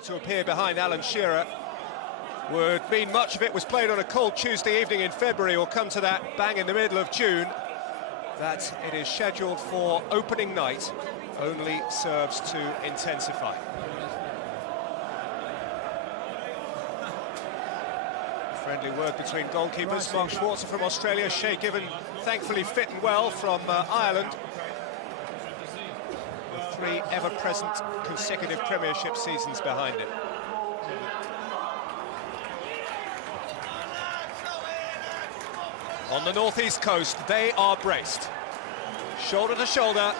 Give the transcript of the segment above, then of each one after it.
likely to appear behind Alan Shearer would mean much of it was played on a cold Tuesday evening in February, or come to that bang in the middle of June. That it is scheduled for opening night only serves to intensify. Friendly word between goalkeepers. Mark Schwarzer from Australia, Shay Given thankfully fit and well from Ireland. With 3 ever-present consecutive Premiership seasons behind him. On the northeast coast, they are braced. Shoulder to shoulder,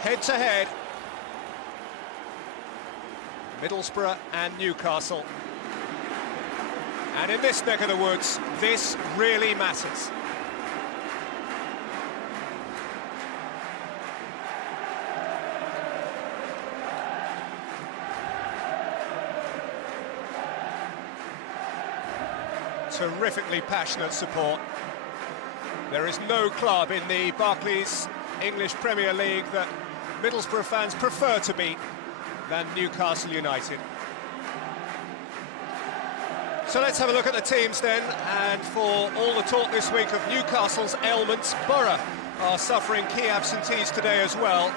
head to head. Middlesbrough and Newcastle. And in this neck of the woods, this really matters. Terrifically passionate support. There is no club in the Barclays English Premier League that Middlesbrough fans prefer to beat than Newcastle United. So let's have a look at the teams then, and for all the talk this week of Newcastle's ailments, Borough are suffering key absentees today as well.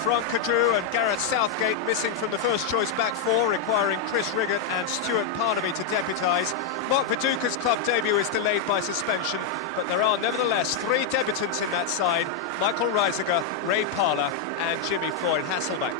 Frank Kadru and Gareth Southgate missing from the first choice back four, requiring Chris Riggott and Stuart Parnaby to deputise. Mark Viduka's club debut is delayed by suspension, but there are nevertheless 3 debutants in that side: Michael Reisiger, Ray Parlour and Jimmy Floyd Hasselbank.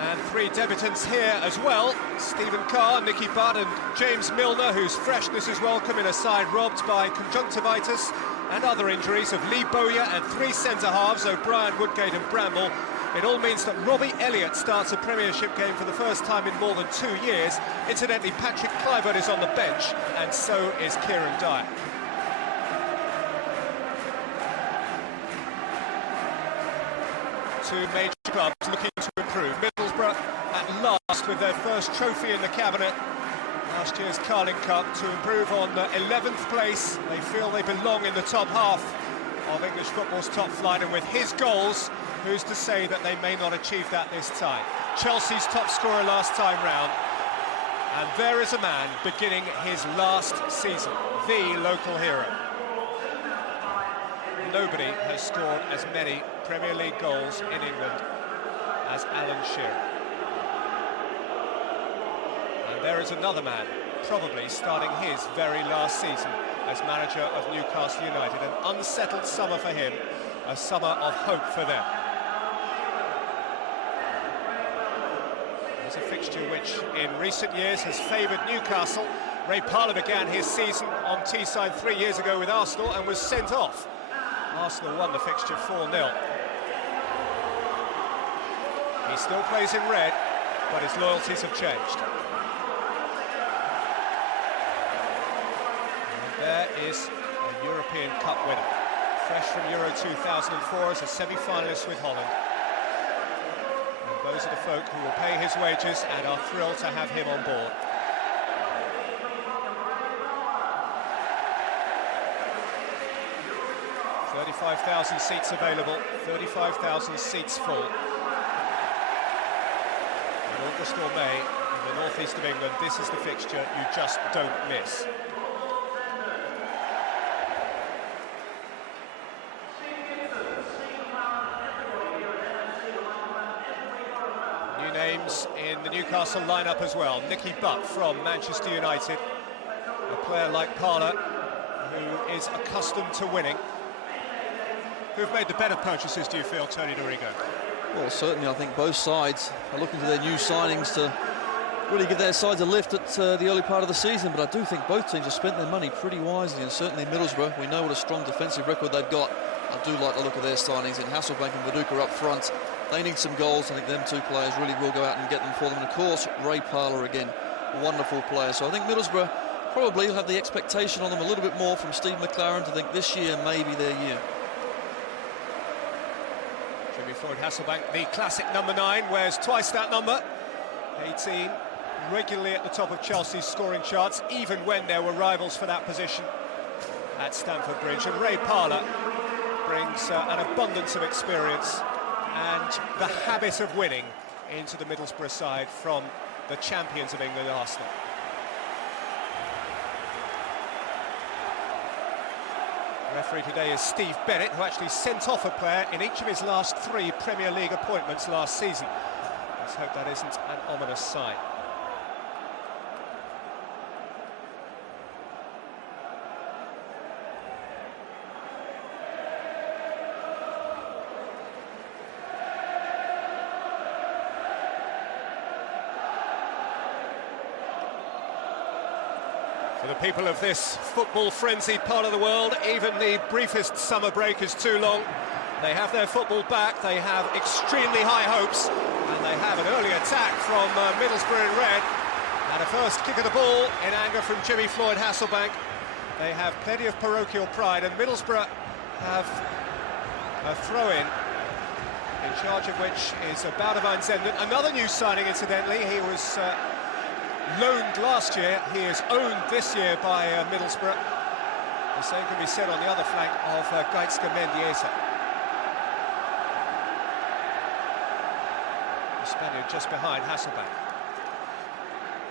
And 3 debutants here as well: Stephen Carr, Nicky Butt and James Milner, whose freshness is welcome in a side robbed by conjunctivitis and other injuries of Lee Bowyer and 3 centre-halves, O'Brien, Woodgate and Bramble. It all means that Robbie Elliott starts a Premiership game for the first time in more than 2 years. Incidentally, Patrick Kluivert is on the bench, and so is Kieran Dyer. Two major clubs looking to improve. Middlesbrough at last with their first trophy in the cabinet, last year's Carling Cup, to improve on 11th place. They feel they belong in the top half of English football's top flight, and with his goals, who's to say that they may not achieve that this time? Chelsea's top scorer last time round, and there is a man beginning his last season, the local hero. Nobody has scored as many Premier League goals in England as Alan Shearer. And there is another man, probably starting his very last season as manager of Newcastle United. An unsettled summer for him, a summer of hope for them. It's a fixture which in recent years has favoured Newcastle. Ray Parlour began his season on Teesside 3 years ago with Arsenal and was sent off. Arsenal won the fixture 4-0. He still plays in red, but his loyalties have changed. And there is a European Cup winner, fresh from Euro 2004 as a semi-finalist with Holland. And those are the folk who will pay his wages and are thrilled to have him on board. 35,000 seats available, 35,000 seats full. In August or May, in the northeast of England, this is the fixture you just don't miss. New names in the Newcastle lineup as well. Nicky Butt from Manchester United, a player like Parlour, who is accustomed to winning. Who've made the better purchases, do you feel, Tony Dorigo? Well, certainly I think both sides are looking to their new signings to really give their sides a lift at the early part of the season, but I do think both teams have spent their money pretty wisely, and certainly Middlesbrough, we know what a strong defensive record they've got. I do like the look of their signings in Hasselbank and Viduka up front. They need some goals. I think them 2 players really will go out and get them for them, and of course Ray Parlour again, wonderful player. So I think Middlesbrough probably will have the expectation on them a little bit more from Steve McLaren to think this year may be their year. Jimmy Floyd Hasselbank, the classic number 9, wears twice that number. 18, regularly at the top of Chelsea's scoring charts, even when there were rivals for that position at Stamford Bridge. And Ray Parlour brings an abundance of experience and the habit of winning into the Middlesbrough side from the champions of England, Arsenal. The referee today is Steve Bennett, who actually sent off a player in each of his last 3 Premier League appointments last season. Let's hope that isn't an ominous sign. For the people of this football-frenzied part of the world, even the briefest summer break is too long. They have their football back, they have extremely high hopes, and they have an early attack from Middlesbrough in red. And a first kick of the ball in anger from Jimmy Floyd Hasselbank. They have plenty of parochial pride, and Middlesbrough have a throw-in, in charge of which is Bouda van Zenden. Another new signing, incidentally. He was loaned last year, he is owned this year by Middlesbrough. The same can be said on the other flank of Gaitska Mendieta. The Spaniard just behind Hasselbank.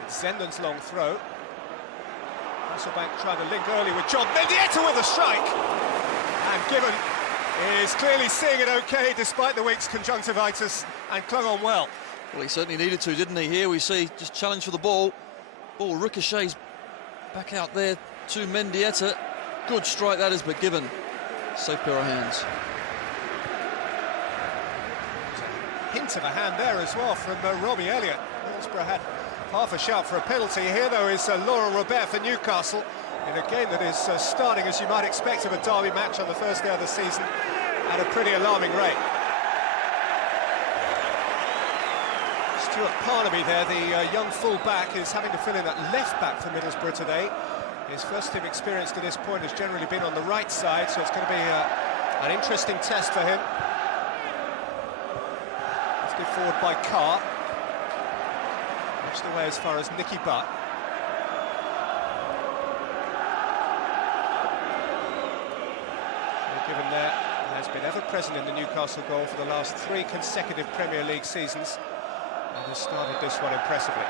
It's Zenden's long throw. Hasselbank trying to link early with John Mendieta with a strike. And Gibbon is clearly seeing it okay despite the week's conjunctivitis and clung on well. Well, he certainly needed to, didn't he? Here we see just challenge for the ball. Ball ricochets back out there to Mendieta. Good strike that is, but Gibbon, safe pair of hands. Hint of a hand there as well from Robbie Elliott. Middlesbrough had half a shout for a penalty. Here, though, is Laurent Robert for Newcastle in a game that is starting, as you might expect, of a derby match on the first day of the season at a pretty alarming rate. Stuart Parnaby there, the young full-back, is having to fill in at left-back for Middlesbrough today. His first team experience to this point has generally been on the right side, so it's going to be an interesting test for him. Lifted forward by Carr. Much the way as far as Nicky Butt. Given there has been ever present in the Newcastle goal for the last 3 consecutive Premier League seasons. And has started this one impressively.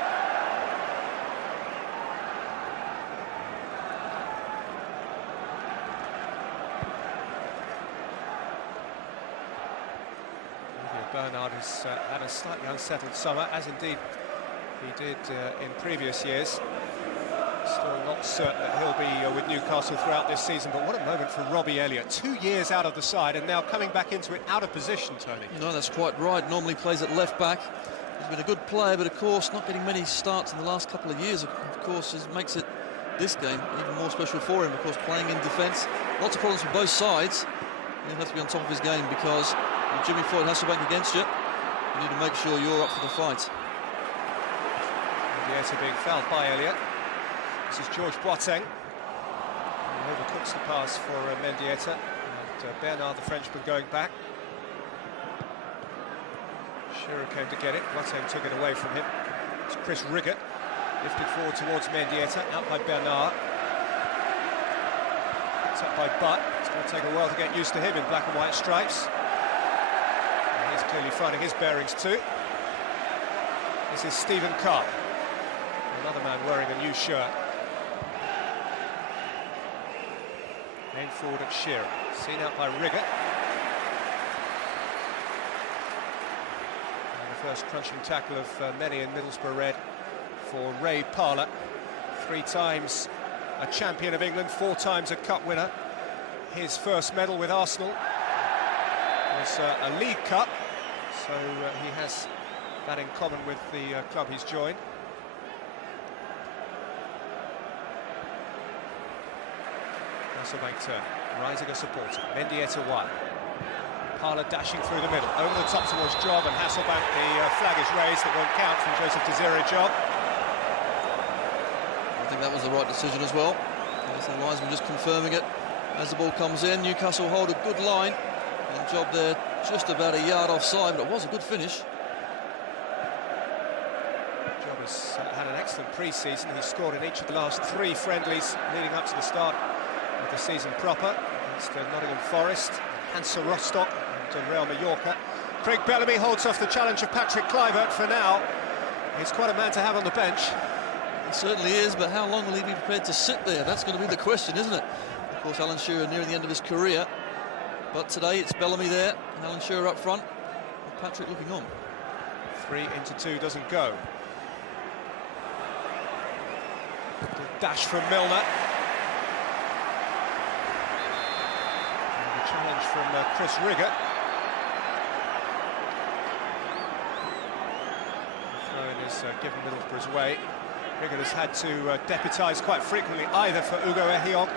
Bernard has had a slightly unsettled summer, as indeed he did in previous years. Still not certain that he'll be with Newcastle throughout this season, but what a moment for Robbie Elliott. 2 years out of the side and now coming back into it out of position, Tony. No, that's quite right. Normally plays at left back. He's been a good player, but of course not getting many starts in the last couple of years, of course, makes it this game even more special for him. Of course, playing in defence, lots of problems for both sides. He'll have to be on top of his game because with Jimmy Floyd Hasselbank against you, you need to make sure you're up for the fight. Mendieta being fouled by Elliott. This is George Boateng. He overcooks the pass for Mendieta. And Bernard, the Frenchman, going back. Shearer came to get it. Boateng took it away from him. It's Chris Riggott. Lifted forward towards Mendieta. Out by Bernard. Picked up by Butt. It's going to take a while to get used to him in black and white stripes. And he's clearly finding his bearings too. This is Stephen Carr. Another man wearing a new shirt. Aimed forward at Shearer. Seen out by Riggott. And the first crunching tackle of many in Middlesbrough red for Ray Parlour. 3 times a champion of England, 4 times a cup winner. His first medal with Arsenal was a League Cup, so he has that in common with the club he's joined. Hasselbank turn, rising a supporter. Mendieta wide. Parlour dashing through the middle, over the top towards Job, and Hasselbank, the flag is raised, that won't count from Joseph Desiree Job. I think that was the right decision as well. The linesman just confirming it as the ball comes in. Newcastle hold a good line, and Job there just about a yard offside, but it was a good finish. Job has had an excellent pre-season. He's scored in each of the last 3 friendlies leading up to the start of the season proper, against Nottingham Forest, Hansa Rostock and Real Mallorca. Craig Bellamy holds off the challenge of Patrick Kluivert for now. He's quite a man to have on the bench. He certainly is, but how long will he be prepared to sit there? That's going to be the question, isn't it? Of course, Alan Shearer nearing the end of his career, but today it's Bellamy there, and Alan Shearer up front, with Patrick looking on. 3 into 2 doesn't go. Good dash from Milner. And a challenge from Chris Rigger. The throw-in is given Middlesbrough's way. Rigger has had to deputise quite frequently, either for Ugo Ehiogu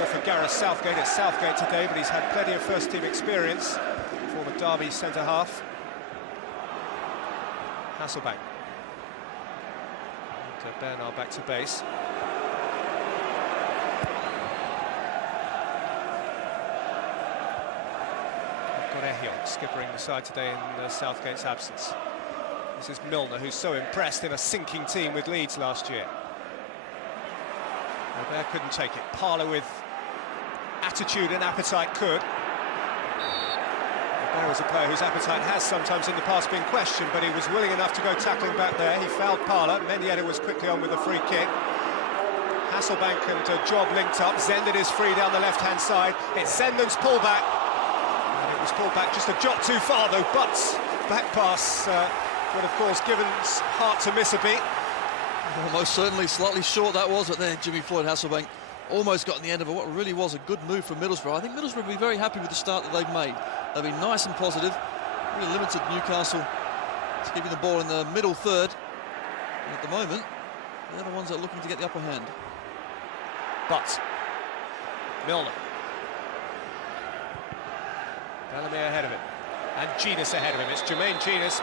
or for Gareth Southgate. It's Southgate today, but he's had plenty of first-team experience. Former Derby centre-half. Hasselbank. And Bernard back to base. We've got Ehiogu skippering the side today in Southgate's absence. This is Milner, who's so impressed in a sinking team with Leeds last year. Robert couldn't take it. Parlour with attitude and appetite could. Robert was a player whose appetite has sometimes in the past been questioned, but he was willing enough to go tackling back there. He fouled Parlour. Mendieta was quickly on with a free kick. Hasselbank and Job linked up. Zenden is free down the left-hand side. It's Zenden's pullback. And it was pulled back just a jot too far, though. Butts' back pass would, of course, Given's heart to miss a beat. Well, most certainly slightly short that was, but there Jimmy Floyd Hasselbank almost got in the end of it. What really was a good move from Middlesbrough. I think Middlesbrough will be very happy with the start that they've made. They've been nice and positive, really limited Newcastle to keeping the ball in the middle third. And at the moment, they're the ones that are looking to get the upper hand. But Milner. Bellamy ahead of him. And Genius ahead of him. It's Jermaine Genius.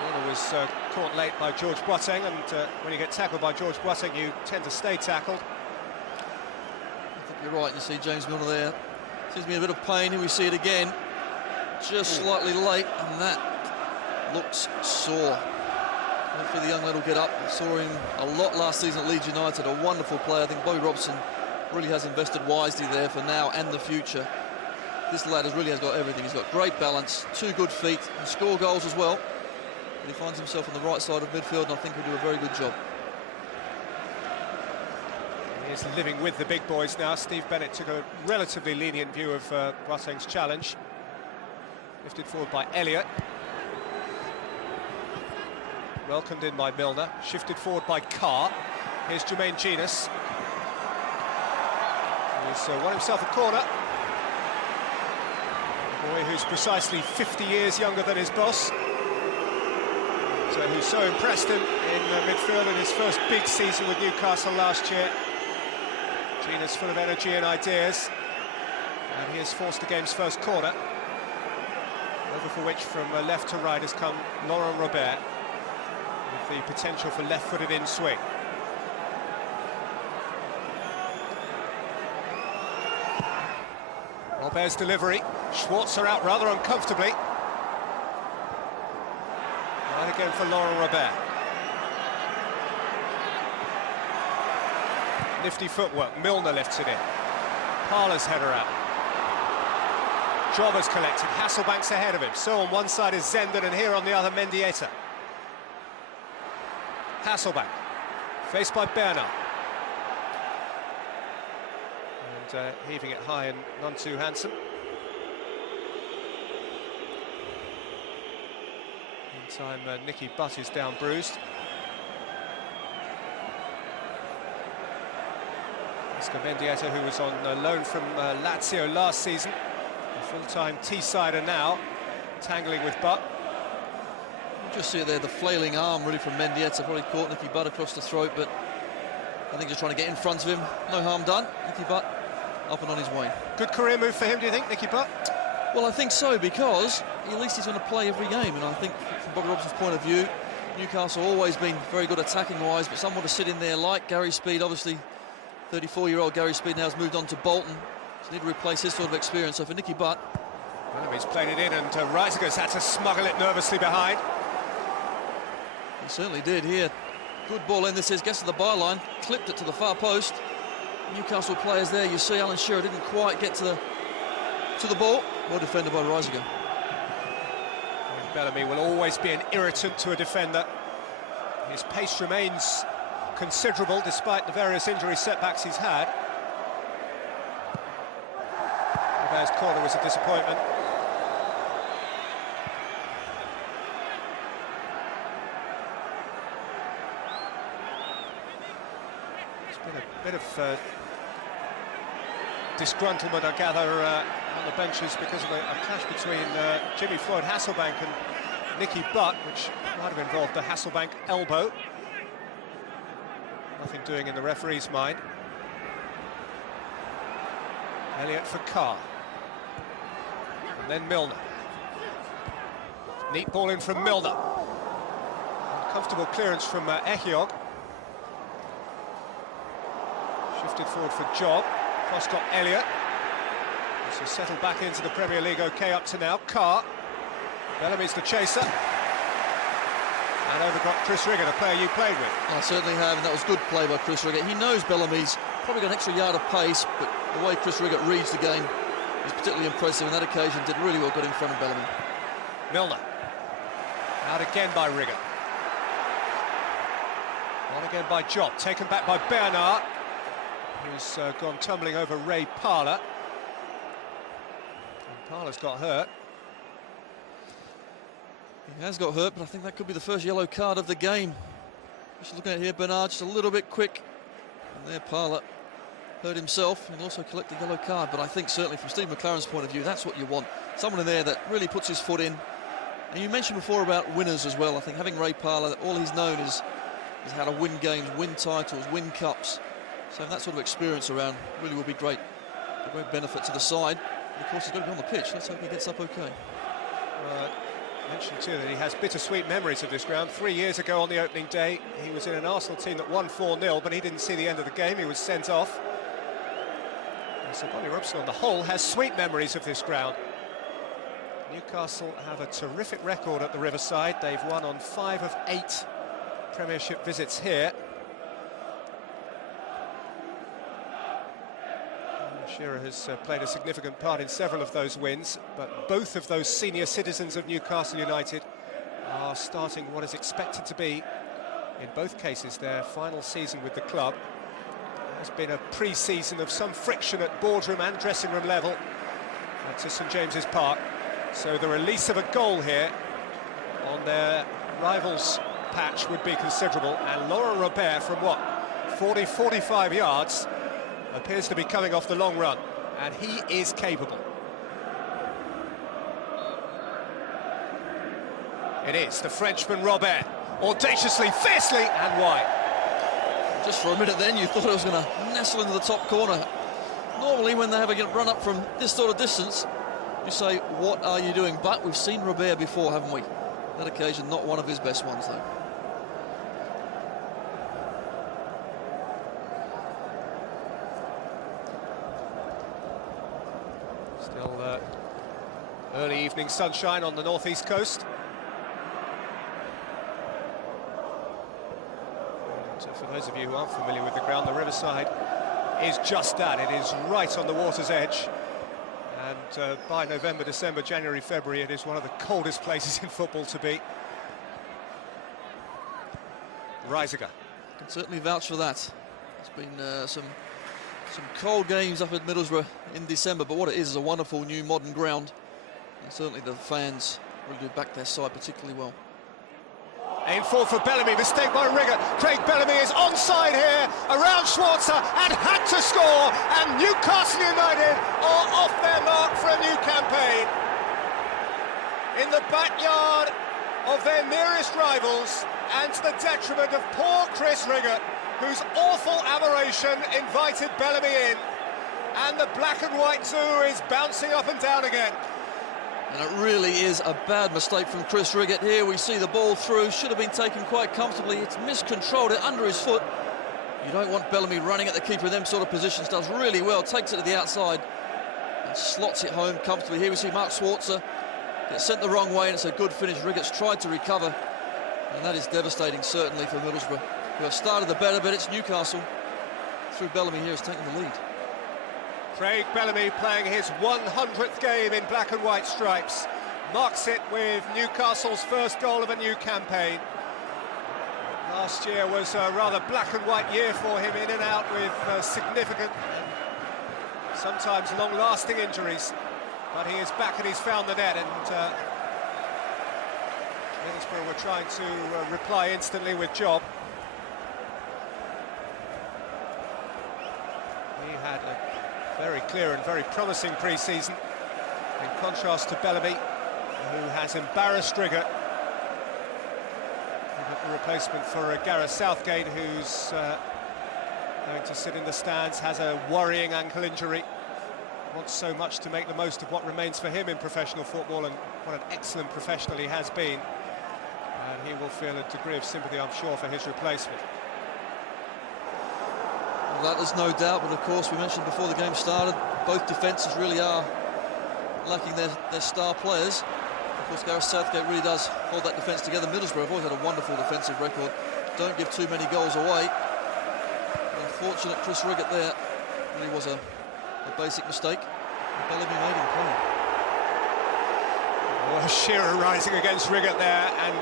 Milner was caught late by George Boateng, and when you get tackled by George Boateng, you tend to stay tackled. I think you're right. You see James Milner there. Seems to be in a bit of pain. Here we see it again. Just slightly late, and that looks sore. Hopefully the young lad will get up. We saw him a lot last season at Leeds United. A wonderful player. I think Bobby Robson really has invested wisely there for now and the future. This lad really has got everything. He's got great balance, 2 good feet, and score goals as well. But he finds himself on the right side of midfield, and I think he'll do a very good job. He is living with the big boys now. Steve Bennett took a relatively lenient view of Boateng's challenge. Lifted forward by Elliott. Welcomed in by Milner. Shifted forward by Carr. Here's Jermaine Genius. He's won himself a corner. A boy who's precisely 50 years younger than his boss. So who's so impressed him in midfield in his first big season with Newcastle last year. Genius full of energy and ideas. And he has forced the game's first corner. Over for which from left to right has come Laurent Robert, with the potential for left-footed in-swing. Robert's delivery. Schwarzer out rather uncomfortably. And again for Laurent Robert. Nifty footwork. Milner lifts it in. Parlour's header out. Jobber's collected. Hasselbank's ahead of him. So on one side is Zenden, and here on the other Mendieta. Hasselbank, faced by Bernard. And heaving it high and none too handsome. Meantime, Nicky Butt is down bruised. Oscar Mendieta, who was on loan from Lazio last season, a full-time T-sider now, tangling with Butt. You just see it there, the flailing arm really from Mendieta, probably caught Nicky Butt across the throat, but I think just trying to get in front of him. No harm done. Nicky Butt up and on his way. Good career move for him, do you think, Nicky Butt? Well, I think so, because at least he's going to play every game, and I think from Bobby Robson's point of view, Newcastle always been very good attacking-wise, but someone to sit in there like Gary Speed, obviously 34-year-old Gary Speed now has moved on to Bolton, so need to replace his sort of experience. So for Nicky Butt, well, he's played it in, and Reisiger's had to smuggle it nervously behind. He certainly did here. Good ball in. This is, gets to the byline, clipped it to the far post. Newcastle players there. You see Alan Shearer didn't quite get to the ball. Well defended by Reisiger. Bellamy will always be an irritant to a defender. His pace remains considerable despite the various injury setbacks he's had. Robert's corner was a disappointment. There's been a bit of disgruntlement, I gather, on the benches because of a clash between Jimmy Floyd Hasselbank and Nicky Butt, which might have involved the Hasselbank elbow. Nothing doing in the referee's mind. Elliott for Carr. And then Milner. Neat ball in from Milner. Comfortable clearance from Ehiog. Shifted forward for Job. Cross got Elliott. So settled back into the Premier League okay up to now. Carr. Bellamy's the chaser. And over got Chris Rigger, the player you played with. I certainly have, and that was good play by Chris Rigger. He knows Bellamy's probably got an extra yard of pace, but the way Chris Rigger reads the game is particularly impressive. On that occasion, did really well, got in front of Bellamy. Milner. Out again by Rigger. On again by Job, taken back by Bernard, who's gone tumbling over Ray Parlour. And Parlour's got hurt. He has got hurt, but I think that could be the first yellow card of the game. Just looking at here, Bernard just a little bit quick. And there, Parlour hurt himself and also collected a yellow card. But I think certainly from Steve McLaren's point of view, that's what you want. Someone in there that really puts his foot in. And you mentioned before about winners as well. I think having Ray Parlour, all he's known is how to win games, win titles, win cups. So that sort of experience around really will be great. A great benefit to the side. And of course, he's got to be on the pitch. Let's hope he gets up okay. I mentioned too that he has bittersweet memories of this ground. 3 years ago on the opening day, he was in an Arsenal team that won 4-0, but he didn't see the end of the game. He was sent off. And so Bonnie Robson, on the whole, has sweet memories of this ground. Newcastle have a terrific record at the Riverside. They've won on 5 of 8 Premiership visits here. Shearer has played a significant part in several of those wins, but both of those senior citizens of Newcastle United are starting what is expected to be, in both cases, their final season with the club. There's been a pre-season of some friction at boardroom and dressing room level to St James's Park, so the release of a goal here on their rivals' patch would be considerable, and Laurent Robert from what, 40-45 yards appears to be coming off the long run, and he is capable. It is the Frenchman Robert, audaciously, fiercely, and wide. Just for a minute then, you thought it was going to nestle into the top corner. Normally, when they have a run up from this sort of distance, you say, what are you doing? But we've seen Robert before, haven't we? That occasion, not one of his best ones, though. Still early evening sunshine on the northeast coast. And for those of you who aren't familiar with the ground, the Riverside is just that. It is right on the water's edge. And by November, December, January, February, it is one of the coldest places in football to be. Reisiger. Can certainly vouch for that. It's been some cold games up at Middlesbrough in December, but what it is a wonderful new modern ground, and certainly the fans really do back their side particularly well. Aim forward for Bellamy, mistake by Rigger. Craig Bellamy is onside here, around Schwarzer, and had to score, and Newcastle United are off their mark for a new campaign. In the backyard of their nearest rivals, and to the detriment of poor Chris Rigger, whose awful aberration invited Bellamy in, and the black and white zoo is bouncing up and down again. And it really is a bad mistake from Chris Rigger. Here we see the ball through, should have been taken quite comfortably. It's miscontrolled it under his foot. You don't want Bellamy running at the keeper in them sort of positions. Does really well, takes it to the outside and slots it home comfortably. Here we see Mark Schwarzer get sent the wrong way, and it's a good finish. Rigger's tried to recover, and that is devastating certainly for Middlesbrough, who have started the better, but it's Newcastle through Bellamy here has taken the lead. Craig Bellamy playing his 100th game in black and white stripes. marks it with Newcastle's first goal of a new campaign. Last year was a rather black and white year for him, in and out with significant, sometimes long-lasting injuries. But he is back and he's found the net, and Middlesbrough were trying to reply instantly with Job. He had a very clear and very promising pre-season, in contrast to Bellamy, who has embarrassed Rigger. A replacement for Gareth Southgate, who's going to sit in the stands, has a worrying ankle injury, wants so much to make the most of what remains for him in professional football, and what an excellent professional he has been. And he will feel a degree of sympathy, I'm sure, for his replacement. Well, that is no doubt, but of course we mentioned before the game started, both defences really are lacking their star players. Of course, Gareth Southgate really does hold that defence together. Middlesbrough have always had a wonderful defensive record, don't give too many goals away. Unfortunate Chris Riggott there, really was a basic mistake. Bellamy made him play. Well, Shearer rising against Riggott there, and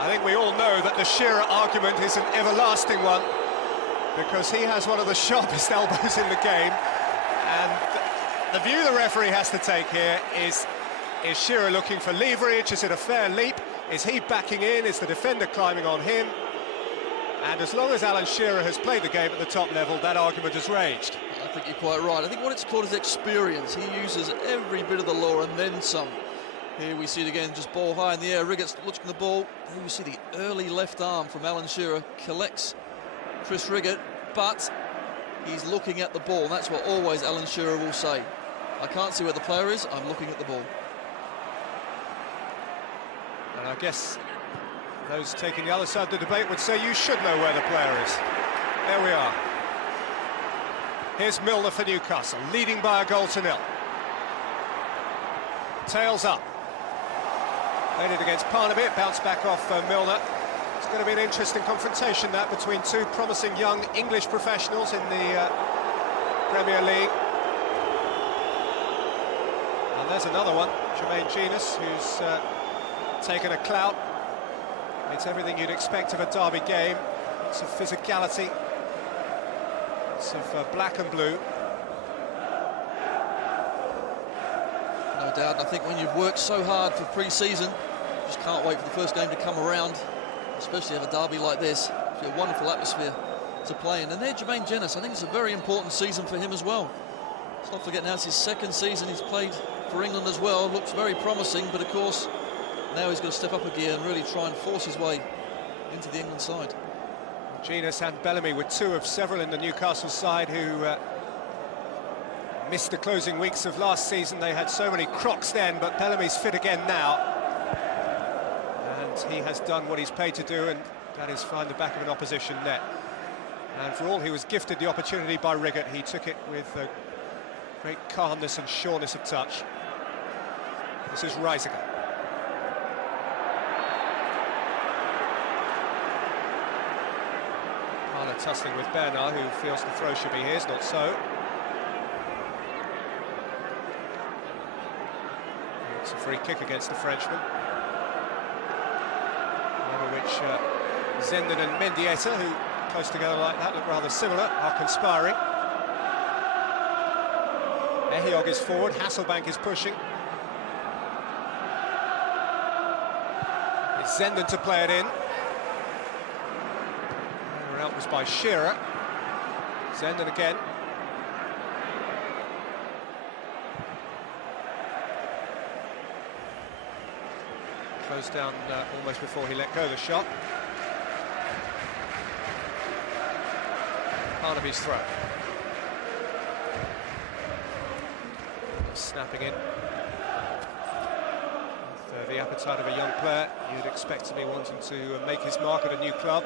I think we all know that the Shearer argument is an everlasting one, because he has one of the sharpest elbows in the game, and the view the referee has to take here is Shearer looking for leverage? Is it a fair leap? Is he backing in? Is the defender climbing on him? And as long as Alan Shearer has played the game at the top level, that argument has raged. I think you're quite right. I think what it's called is experience. He uses every bit of the law and then some. Here we see it again, just ball high in the air. Riggott's looking the ball. Here you see the early left arm from Alan Shearer, collects Chris Riggott, but he's looking at the ball. And that's what always Alan Shearer will say. I can't see where the player is, I'm looking at the ball. And I guess those taking the other side of the debate would say you should know where the player is. There we are. Here's Milner for Newcastle, leading by a goal to nil. Tails up. Played it against Parnaby, bounced back off Milner. It's going to be an interesting confrontation, that, between two promising young English professionals in the Premier League. And there's another one, Jermaine Jenas, who's taken a clout. It's everything you'd expect of a derby game. Lots of physicality, lots of black and blue. No doubt. I think when you've worked so hard for pre-season, you just can't wait for the first game to come around, especially at a derby like this. It's a wonderful atmosphere to play in. And there, Jermaine Jenas, I think it's a very important season for him as well. Let's not forget, now it's his second season he's played for England as well. Looks very promising, but of course now he's going to step up a gear and really try and force his way into the England side. Jenas and Bellamy were two of several in the Newcastle side who missed the closing weeks of last season. They had so many crocs then, but Bellamy's fit again now, and he has done what he's paid to do, and that is find the back of an opposition net. And for all he was gifted the opportunity by Riggott, he took it with great calmness and sureness of touch. This is Reisiger. Tussling with Bernard, who feels the throw should be his, not so. It's a free kick against the Frenchman, over which Zenden and Mendieta, who close together like that, look rather similar, are conspiring. Ehiog is forward, Hasselbank is pushing. It's Zenden to play it in. Out was by Shearer. Zenden again. Closed down almost before he let go of the shot. Parnaby's throw. Snapping in. With the appetite of a young player, you'd expect to be wanting to make his mark at a new club.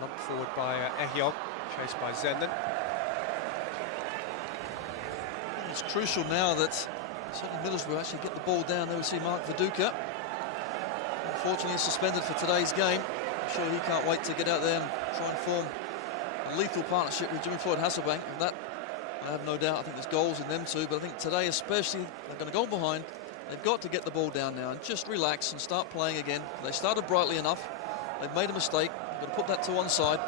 Lumped forward by Ehiog, chased by Zenden. It's crucial now that Certainly Middlesbrough actually get the ball down there. We see Mark Viduka. Unfortunately, he's suspended for today's game. I'm sure he can't wait to get out there and try and form a lethal partnership with Jimmy Floyd Hasselbank. And that, I have no doubt, I think there's goals in them too, but I think today especially, they're going to go behind. They've got to get the ball down now and just relax and start playing again. They started brightly enough. They've made a mistake. They've got to put that to one side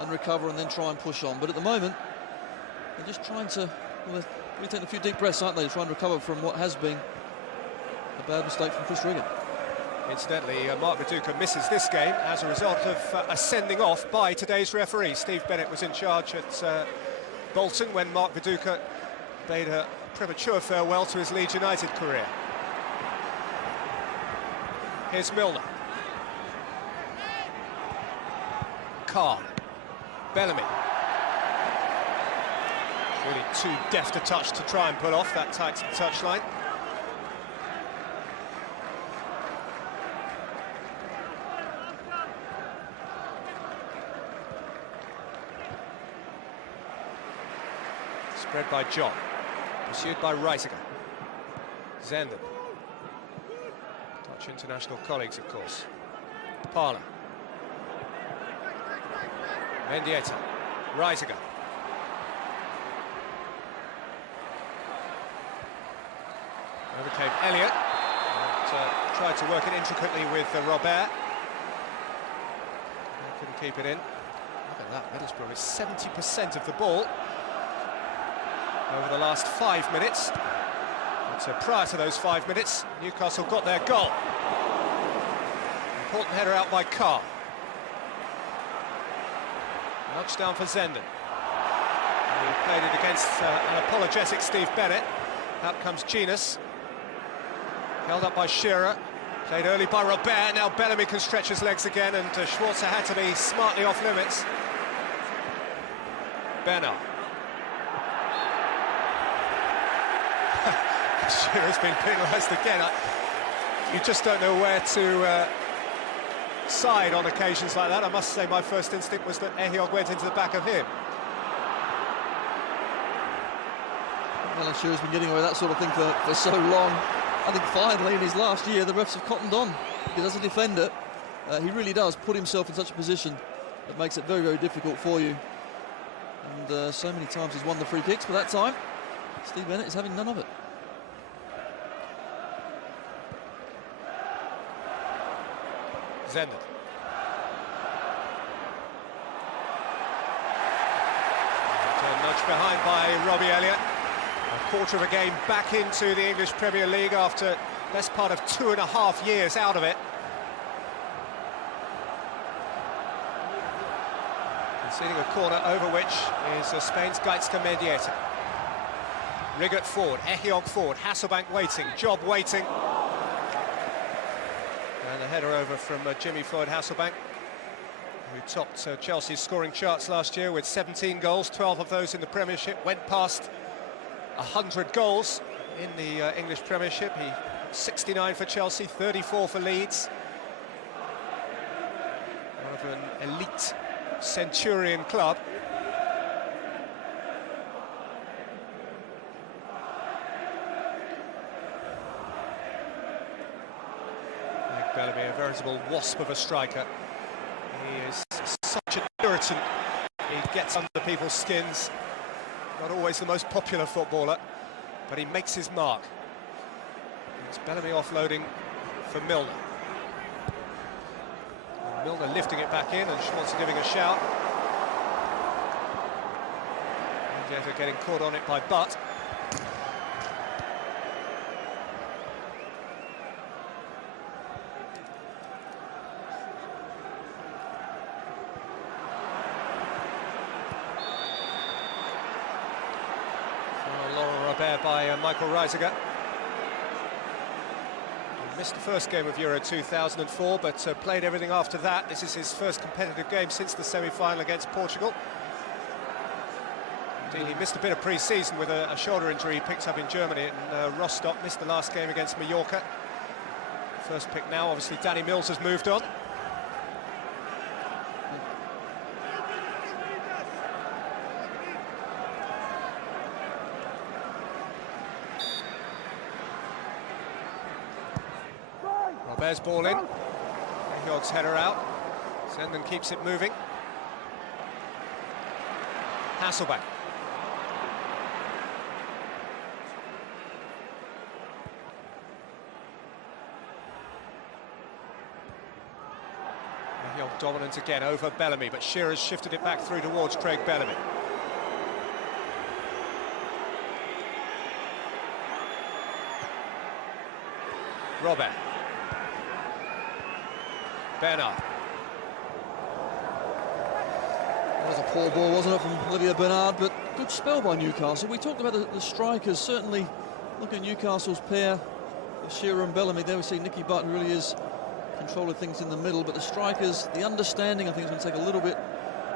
and recover and then try and push on. But at the moment, they're just trying to, well, they're really taking a few deep breaths, aren't they, trying to recover from what has been a bad mistake from Chris Riggin. Incidentally, Mark Viduka misses this game as a result of a sending off by today's referee. Steve Bennett was in charge at Bolton when Mark Viduka bade a premature farewell to his Leeds United career. Here's Milner. Carr. Bellamy. Really too deft a touch to try and pull off that tight touchline. Spread by John. Pursued by Reisiger. Zenden. Dutch international colleagues, of course. Parler. Mendieta. Reisiger. Over came Elliott. And tried to work it intricately with Robert. Couldn't keep it in. Look at that, Middlesbrough is 70% of the ball over the last 5 minutes. But prior to those 5 minutes, Newcastle got their goal. Important header out by Carr. Nudge down for Zenden. He played it against an apologetic Steve Bennett. Out comes Genus. Held up by Shearer. Played early by Robert. Now Bellamy can stretch his legs again, and Schwarzer had to be smartly off limits. Bernard. Shearer's been penalised again. You just don't know where to side on occasions like that. I must say my first instinct was that Ehiog went into the back of him. Alan Shearer's been getting away with that sort of thing for so long. I think finally in his last year the refs have cottoned on, because as a defender he really does put himself in such a position that makes it very, very difficult for you. And so many times he's won the free kicks, but that time Steve Bennett is having none of it. Zenden. Nudge behind by Robbie Elliott. A quarter of a game back into the English Premier League after best part of 2.5 years out of it. Conceding a corner over which is Spain's Gaizka Mendieta. Riggott forward, Ehiog forward, Hasselbank waiting, Job waiting. And a header over from Jimmy Floyd Hasselbank, who topped Chelsea's scoring charts last year with 17 goals, 12 of those in the Premiership, went past 100 goals in the English Premiership. He 69 for Chelsea, 34 for Leeds. One of an elite Centurion club. Bellamy, a veritable wasp of a striker. He is such an irritant. He gets under people's skins. Not always the most popular footballer, but he makes his mark. It's Bellamy offloading for Milner. And Milner lifting it back in, and Schwarzer giving a shout. Mendieta getting caught on it by Butt. By Michael Reisiger. He missed the first game of Euro 2004, but played everything after that. This is his first competitive game since the semi-final against Portugal. Indeed, he missed a bit of pre-season with a shoulder injury he picked up in Germany in Rostock. Missed the last game against Mallorca. First pick now, obviously Danny Mills has moved on. Robert's ball in. Cahillaud's header out. Zenden keeps it moving. Hasselbaink. Cahillaud dominant again over Bellamy, but Shearer's shifted it back through towards Craig Bellamy. Robert. Bernard. That was a poor ball, wasn't it, from Olivier Bernard, but good spell by Newcastle. We talked about the strikers, certainly. Look at Newcastle's pair of Shearer and Bellamy. There we see Nicky Butt really is controlling things in the middle, but the strikers, the understanding, I think, is going to take a little bit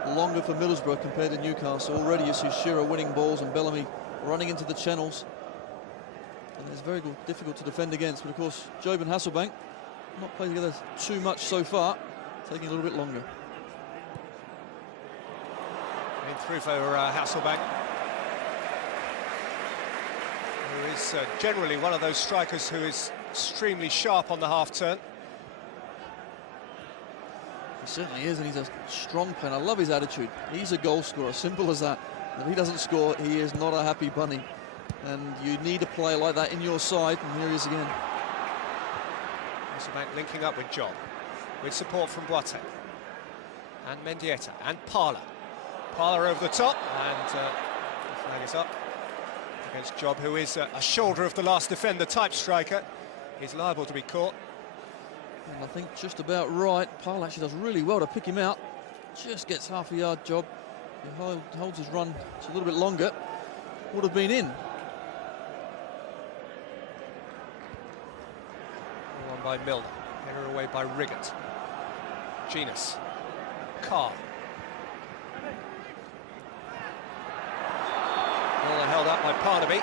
longer for Middlesbrough compared to Newcastle. Already you see Shearer winning balls and Bellamy running into the channels. And it's very difficult to defend against, but of course Jobe and Hasselbaink not playing together too much so far, taking a little bit longer. In through for Hasselbaink, who is generally one of those strikers who is extremely sharp on the half turn. He certainly is, and he's a strong player. I love his attitude. He's a goal scorer, simple as that. If he doesn't score, he is not a happy bunny. And you need a player like that in your side, and here he is again. Hasselbaink linking up with John, with support from Boateng and Mendieta and Parler. Parler over the top, and the flag is up against Job, who is a shoulder of the last defender type striker. He's liable to be caught. And I think just about right. Parler actually does really well to pick him out. Just gets half a yard job. He holds his run just a little bit longer. Would have been in. One by Milner. Header away by Riggott. Genus. Carr. Milner held up by Parnaby.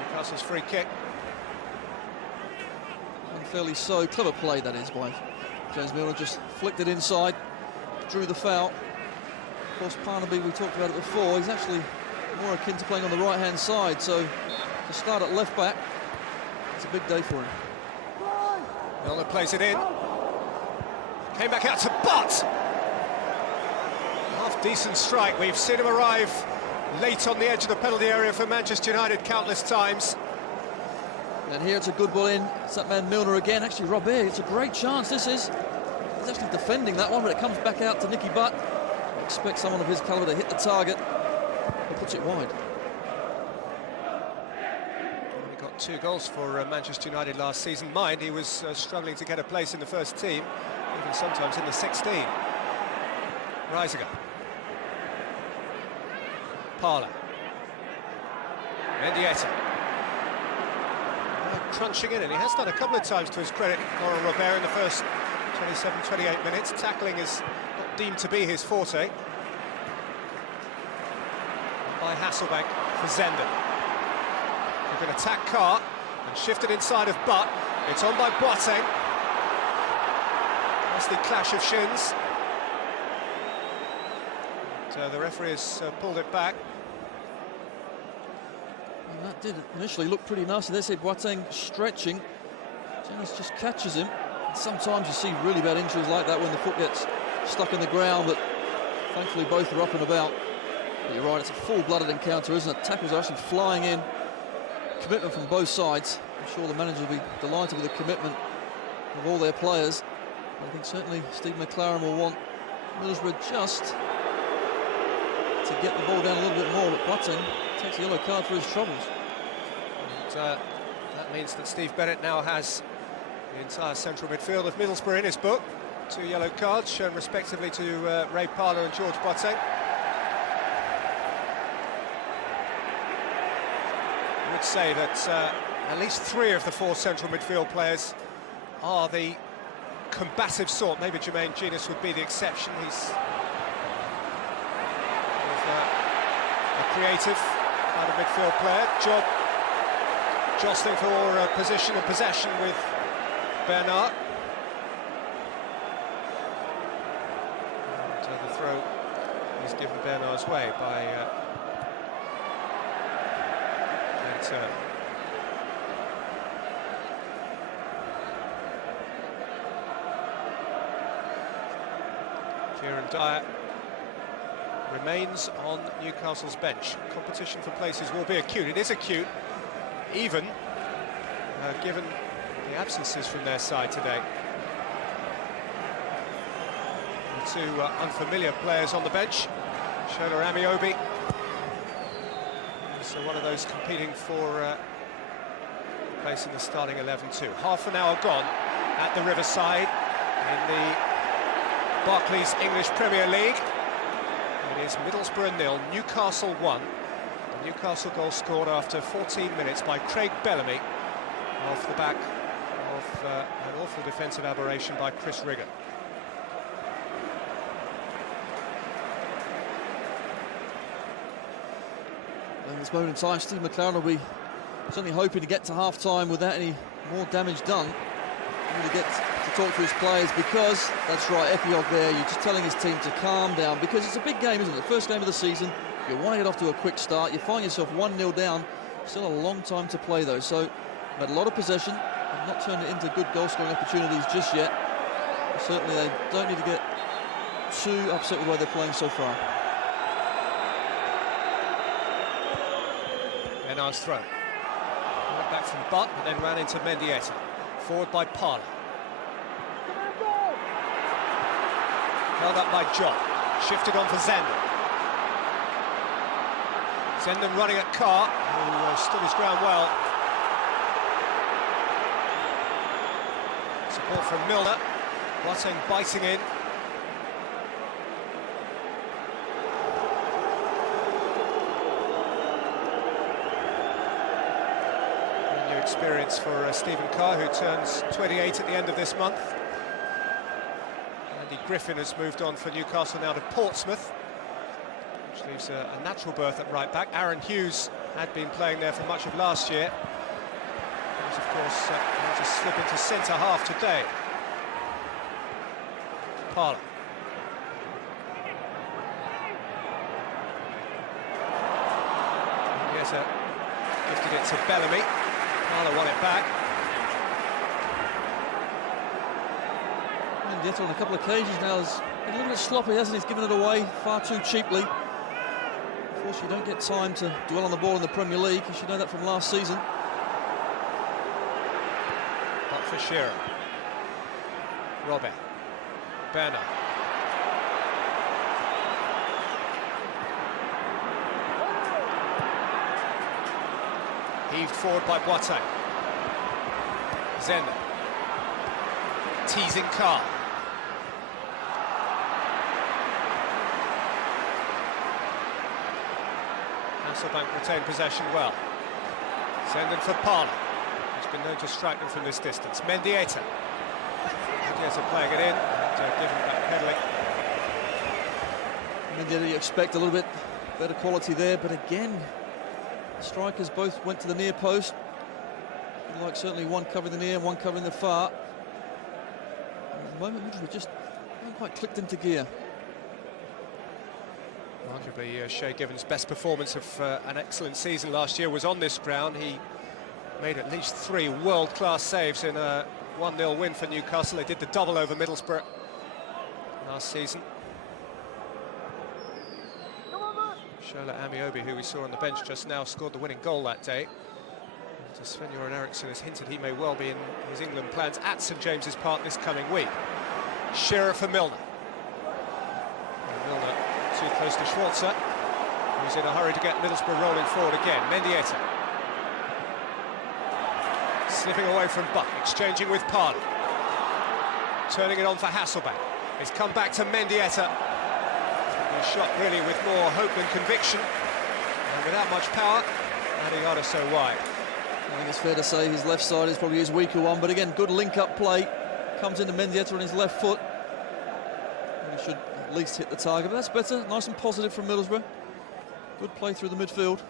Newcastle's free kick. Unfairly so. Clever play, that is, by James Milner. Just flicked it inside, drew the foul. Of course, Parnaby, we talked about it before, he's actually more akin to playing on the right-hand side, so to start at left-back, it's a big day for him. Milner plays it in. Came back out to Butt. Half-decent strike. We've seen him arrive late on the edge of the penalty area for Manchester United countless times. And here it's a good ball in. It's that man Milner again. Actually, Robert, it's a great chance, this is. He's actually defending that one, but it comes back out to Nicky Butt. I expect someone of his calibre to hit the target. He puts it wide. He got 2 goals for Manchester United last season. Mind, he was struggling to get a place in the first team, even sometimes in the 16. Reisiger. Parler. Mendieta. Crunching in, and he has done a couple of times, to his credit, Laurent Robert, in the first 27-28 minutes. Tackling is not deemed to be his forte. By Hasselbaink for Zenden. He can attack Carr and shift it inside of Butt. It's on by Boateng. That's the clash of shins. And, the referee has pulled it back. And that did initially look pretty nasty. They say Boateng stretching. Janus just catches him. And sometimes you see really bad injuries like that when the foot gets stuck in the ground, but thankfully both are up and about. But you're right, it's a full-blooded encounter, isn't it? Tackles are actually flying in. Commitment from both sides. I'm sure the manager will be delighted with the commitment of all their players. I think certainly Steve McLaren will want Middlesbrough just to get the ball down a little bit more, but Boateng takes a yellow card for his troubles. And, that means that Steve Bennett now has the entire central midfield of Middlesbrough in his book. 2 yellow cards shown respectively to Ray Parler and George Boateng. I would say that at least 3 of the 4 central midfield players are the combative sort. Maybe Jermaine Genus would be the exception. He's a creative kind of midfield player. Job jostling for position and possession with Bernard. And the throw is given Bernard's way by Turner. Kieran Dyer remains on Newcastle's bench. Competition for places will be acute. It is acute, even given the absences from their side today. The two unfamiliar players on the bench. Shola Amiobi. So one of those competing for place in the starting 11 too. Half an hour gone at the Riverside in the Barclays English Premier League. It is Middlesbrough 0, Newcastle 1. The Newcastle goal scored after 14 minutes by Craig Bellamy off the back of an awful defensive aberration by Chris Rigger. At this moment in time, Steve McLaren will be certainly hoping to get to half-time without any more damage done. Really get to talk to his players, because that's right, Epiog there, you're just telling his team to calm down, because it's a big game, isn't it? The first game of the season, you want to get off to a quick start, you find yourself 1-0 down, still a long time to play though, so had a lot of possession, have not turned it into good goal-scoring opportunities just yet. But certainly they don't need to get too upset with the way they're playing so far. Benar's throw. Went back from Butt, but then ran into Mendieta. Forward by Parler. Held up by John. Shifted on for Zenden. Zenden running at Carr, who stood his ground well. Support from Milner. Boateng biting in. Experience for Stephen Carr, who turns 28 at the end of this month. Andy Griffin has moved on for Newcastle now to Portsmouth, which leaves a natural berth at right back. Aaron Hughes had been playing there for much of last year. He's of course going to slip into centre half today. Parler. Gifted it to Bellamy. Parler won it back. Mendieta on a couple of occasions now has been a little bit sloppy, hasn't he? He's given it away far too cheaply. Of course, you don't get time to dwell on the ball in the Premier League, you should know that from last season. Up for Shearer. Robert. Bernard. Heaved forward by Boateng. Zenden. Teasing Carr. Hasselbank retained possession well. Zenden for Parler. He's been known to strike them from this distance. Mendieta. Mendieta playing it in and giving back pedaling. Mendieta, you expect a little bit better quality there, but again, strikers both went to the near post. Like certainly one covering the near and one covering the far. At the moment, Middlesbrough just haven't quite clicked into gear. Arguably, Shay Given's best performance of an excellent season last year was on this ground. He made at least 3 world-class saves in a 1-0 win for Newcastle. They did the double over Middlesbrough last season. Shola Amiobi, who we saw on the bench just now, scored the winning goal that day. And Sven-Göran Eriksson has hinted he may well be in his England plans at St James's Park this coming week. Shearer for Milner. And Milner too close to Schwarzer, who's in a hurry to get Middlesbrough rolling forward again. Mendieta. Slipping away from Buck, exchanging with Parler. Turning it on for Hasselbank. It's come back to Mendieta. A shot really with more hope than conviction, and without much power, and he got us so wide. I think it's fair to say his left side is probably his weaker one, but again, good link-up play. Comes into Mendieta on his left foot. And he should at least hit the target, but that's better. Nice and positive from Middlesbrough. Good play through the midfield.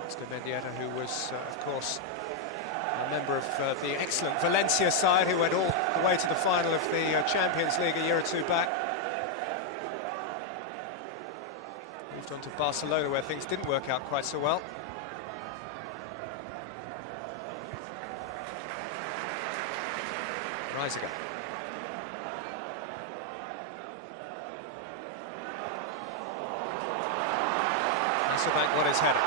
That's to Mendieta, who was, of course, a member of the excellent Valencia side, who went all the way to the final of the Champions League a year or two back. Moved on to Barcelona, where things didn't work out quite so well. Reisiger. Hasselbank won his header.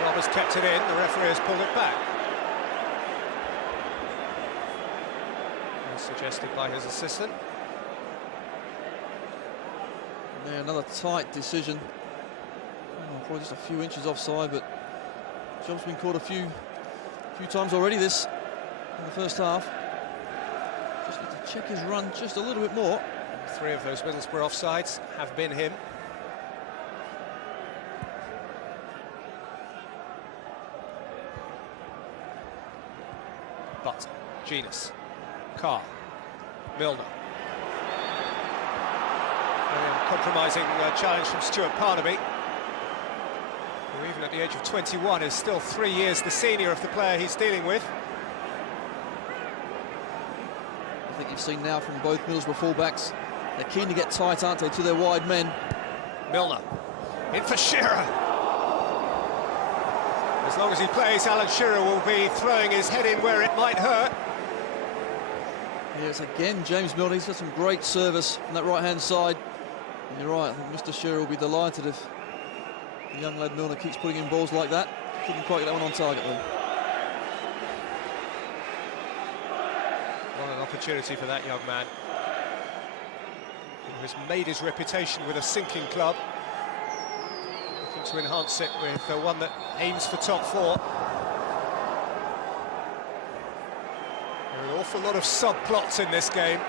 Job has kept it in, the referee has pulled it back. As suggested by his assistant. Yeah, another tight decision. Probably just a few inches offside, but Job's been caught a few times already this in the first half. Just need to check his run just a little bit more. 3 of those Middlesbrough offsides have been him. But Genus, Carr, Milner. Very uncompromising challenge from Stuart Parnaby, who even at the age of 21 is still 3 years the senior of the player he's dealing with. I think you've seen now from both Middlesbrough fullbacks, they're keen to get tight, aren't they, to their wide men. Milner, in for Shearer. As long as he plays, Alan Shearer will be throwing his head in where it might hurt. Yes, again, James Milner, he's got some great service from that right-hand side. And you're right, I think Mr. Shearer will be delighted if the young lad Milner keeps putting in balls like that. Couldn't quite get that one on target, though. What an opportunity for that young man, who has made his reputation with a sinking club, looking to enhance it with one that aims for top 4. There are an awful lot of subplots in this game.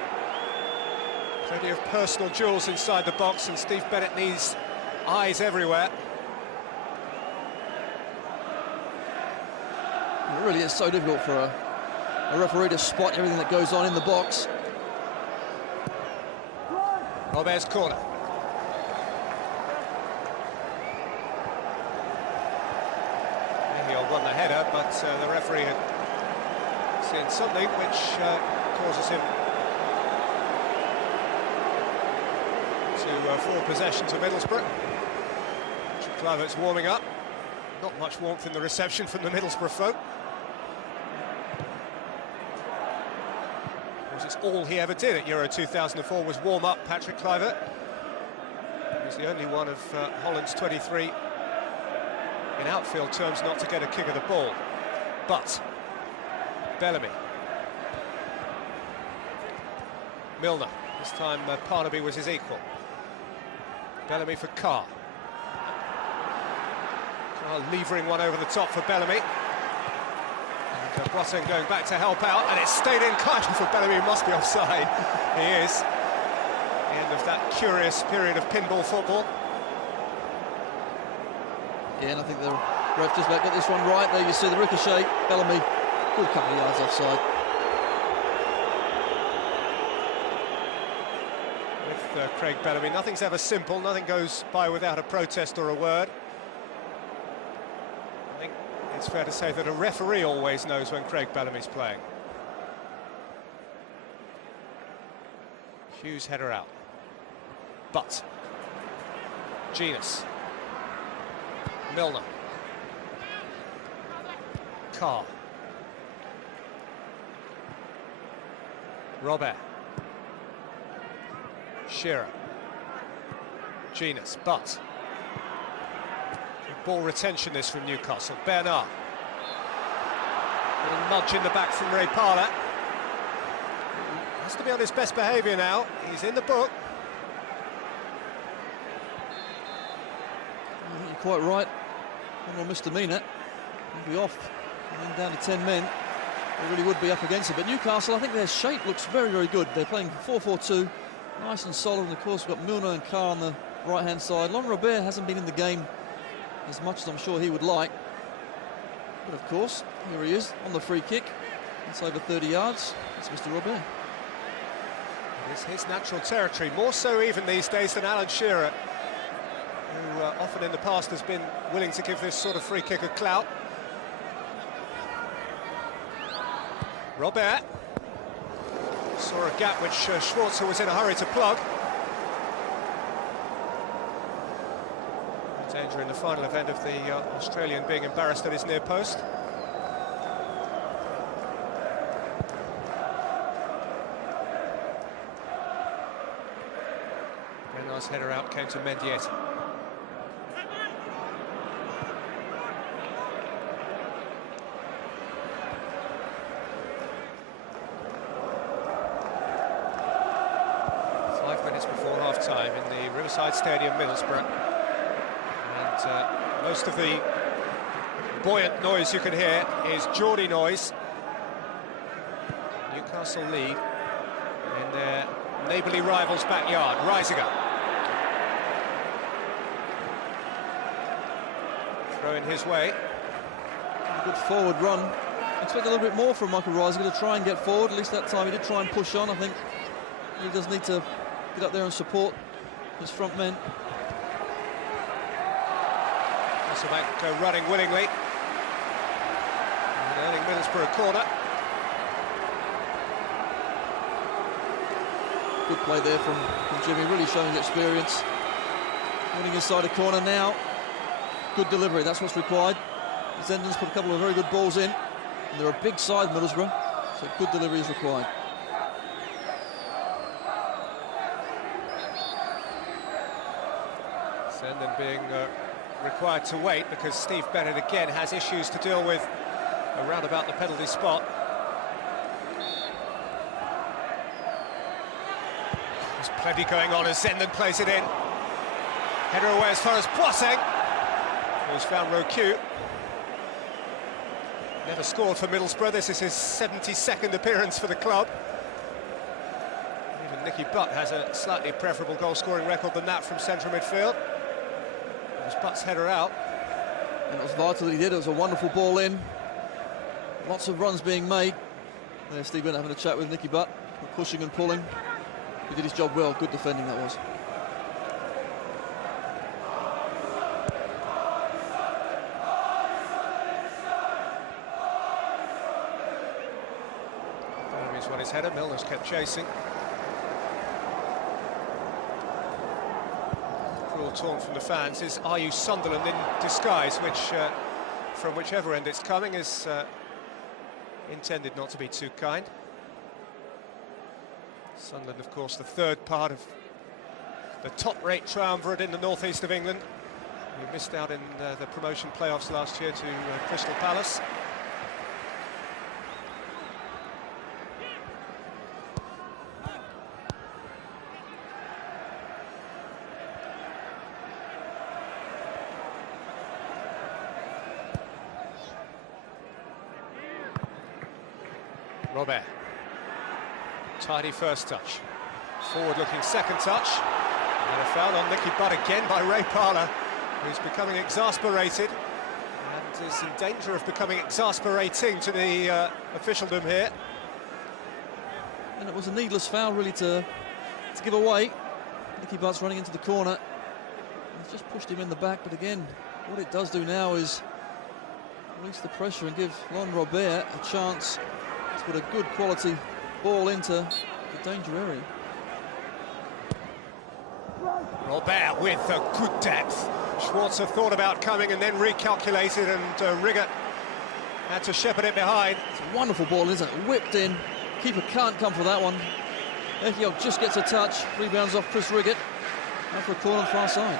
Plenty of personal duels inside the box, and Steve Bennett needs eyes everywhere. It really is so difficult for a referee to spot everything that goes on in the box. Robert's corner. Maybe I'll run the header, but the referee had seen something which causes him to forward possession to Middlesbrough. Kluivert's warming up. Not much warmth in the reception from the Middlesbrough folk. It's all he ever did at Euro 2004 was warm up, Patrick Kluivert. He was the only one of Holland's 23 in outfield terms not to get a kick of the ball. But Bellamy. Milner. This time Parnaby was his equal. Bellamy for Carr. Carr levering one over the top for Bellamy. And Boateng going back to help out, and it's stayed in kindly for Bellamy, who must be offside. He is. The end of that curious period of pinball football. Yeah, and I think the ref just about got this one right. There you see the ricochet. Bellamy, good couple of yards offside. With Craig Bellamy, nothing's ever simple, nothing goes by without a protest or a word. I think it's fair to say that a referee always knows when Craig Bellamy's playing. Hughes header out. But Genus. Milner. Carr. Robert. Shearer. Genus, but good ball retention this from Newcastle. Bernard. Little nudge in the back from Ray Parlour. Has to be on his best behaviour now. He's in the book. I think you're quite right. One more misdemeanour, he'll be off. And then down to 10 men. They really would be up against it. But Newcastle, I think their shape looks very, very good. They're playing 4-4-2, nice and solid. And of course, we've got Milner and Carr on the right-hand side. Laurent Robert hasn't been in the game as much as I'm sure he would like. But of course, here he is on the free kick. It's over 30 yards. It's Mr. Robert. It's his natural territory, more so even these days than Alan Shearer, who often in the past has been willing to give this sort of free kick a clout. Robert saw a gap which Schwarzer was in a hurry to plug. Danger in the final event of the Australian being embarrassed at his near post. Bernard's header out came to Mendieta. half-time in the Riverside Stadium, Middlesbrough. And most of the buoyant noise you can hear is Geordie noise. Newcastle lead in their neighbourly rivals' backyard. Reisiger. Throw in his way. Good forward run. Expect a little bit more from Michael Reisiger to try and get forward. At least that time he did try and push on. I think he does need to get up there and support his front men. Hasselbank running willingly and earning Middlesbrough a corner. Good play there from Jimmy, really showing his experience. Winning inside a corner now. Good delivery, that's what's required. Zenden's put a couple of very good balls in. And they're a big side, Middlesbrough, so good delivery is required. Zenden being required to wait because Steve Bennett again has issues to deal with around about the penalty spot. There's plenty going on as Zenden plays it in. Header away as far as Boateng, who's found Roku. Never scored for Middlesbrough. This is his 72nd appearance for the club. Even Nicky Butt has a slightly preferable goal-scoring record than that from central midfield. It was Butt's header out. And it was vital that he did. It was a wonderful ball in. Lots of runs being made. There's Steve Bennett having a chat with Nicky Butt, pushing and pulling. He did his job well. Good defending that was. He's won his header. Milner's kept chasing. Cruel taunt from the fans is, "Are you Sunderland in disguise?" Which, from whichever end it's coming, is intended not to be too kind. Sunderland, of course, the third part of the top-rate triumvirate in the northeast of England. We missed out in the promotion playoffs last year to Crystal Palace. Robert. Tidy first touch. Forward-looking second touch. And a foul on Nicky Butt again by Ray Parlour, who's becoming exasperated and is in danger of becoming exasperating to the officialdom here. And it was a needless foul, really, to give away. Nicky Butt's running into the corner. He's just pushed him in the back, but again, what it does do now is release the pressure and give Lon Robert a chance to put a good quality ball into the danger area. Robert with a good depth. Schwarzer thought about coming and then recalculated, and Rigger had to shepherd it behind. It's a wonderful ball, isn't it? Whipped in. Keeper can't come for that one. Ekiok just gets a touch, rebounds off Chris Riggett. Now for a corner far side.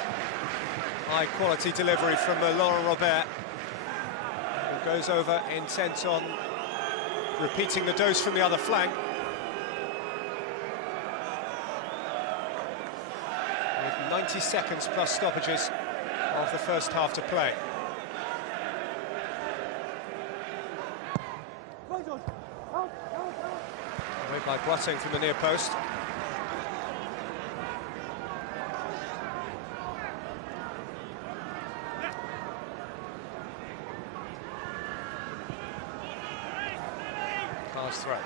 High quality delivery from Laurent Robert, who goes over intent on repeating the dose from the other flank. With 90 seconds plus stoppages of the first half to play. Made by Boateng from the near post. Pass throw.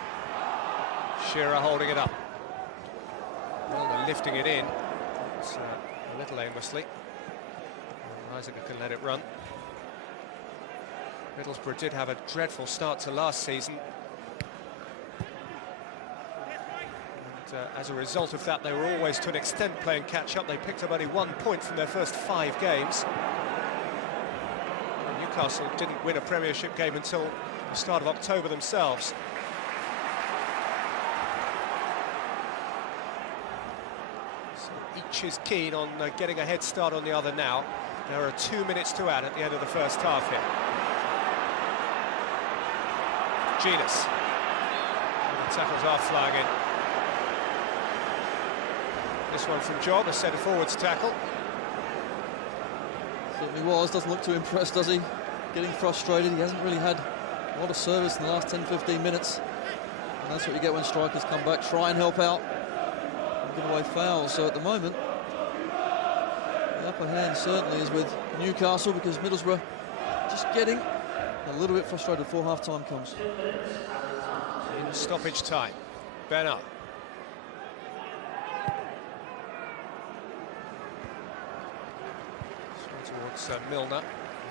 Shearer holding it up. Milner lifting it in. It's a little aimlessly. Isaac can let it run. Middlesbrough did have a dreadful start to last season. And as a result of that, they were always, to an extent, playing catch-up. They picked up only 1 point from their first 5 games. And Newcastle didn't win a Premiership game until the start of October themselves. So each is keen on getting a head start on the other now. There are 2 minutes to add at the end of the first half here. Genus. The tackles are flying in. This one from Job, a centre-forwards tackle. Certainly was. Doesn't look too impressed, does he? Getting frustrated. He hasn't really had a lot of service in the last 10-15 minutes. And that's what you get when strikers come back, try and help out and give away fouls. So at the moment, the upper hand certainly is with Newcastle, because Middlesbrough just getting a little bit frustrated before half-time comes. In stoppage time, Bernard. Towards Milner,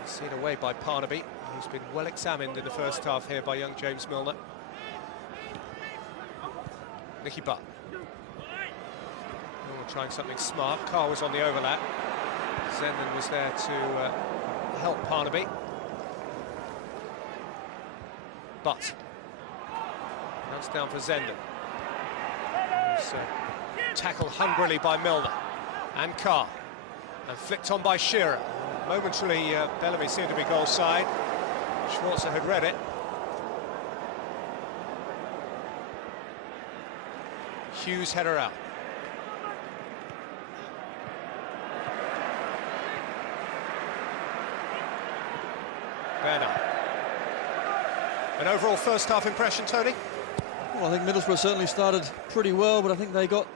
seen away by Parnaby, who's been well examined in the first half here by young James Milner. Nicky Butt. Oh, trying something smart. Carr was on the overlap. Zenden was there to help Parnaby. Butt. Runs down for Zenden. Who's tackled hungrily by Milner. And Carr. And flicked on by Shearer. Momentarily, Bellamy seemed to be goal side. Schwarzer had read it. Hughes header out. Bernard. An overall first half impression, Tony? Well, I think Middlesbrough certainly started pretty well, but I think they got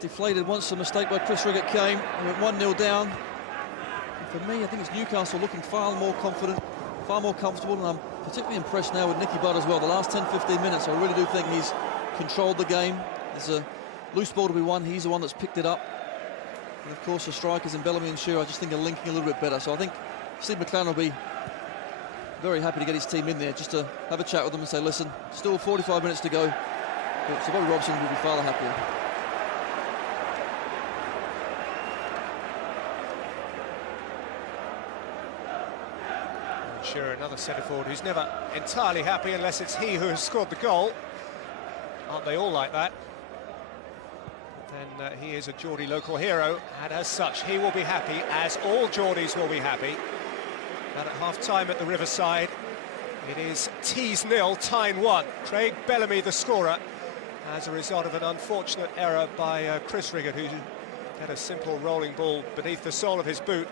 deflated once the mistake by Chris Riggott came. They went 1-0 down. And for me, I think it's Newcastle looking far more confident, far more comfortable, and I'm particularly impressed now with Nicky Butt as well. The last 10-15 minutes, I really do think he's controlled the game. There's a loose ball to be won. He's the one that's picked it up. And of course, the strikers in Bellamy and Shearer, I just think, are linking a little bit better. So I think Steve McLaren will be very happy to get his team in there, just to have a chat with them and say, listen, still 45 minutes to go. But Sir Bobby Robson will be far happier. Shearer, another centre-forward who's never entirely happy unless it's he who has scored the goal. Aren't they all like that? Then he is a Geordie local hero, and as such, he will be happy, as all Geordies will be happy. And at half-time at the Riverside, it is Tees 0, Tyne 1. Craig Bellamy, the scorer, as a result of an unfortunate error by Chris Riggott, who had a simple rolling ball beneath the sole of his boot.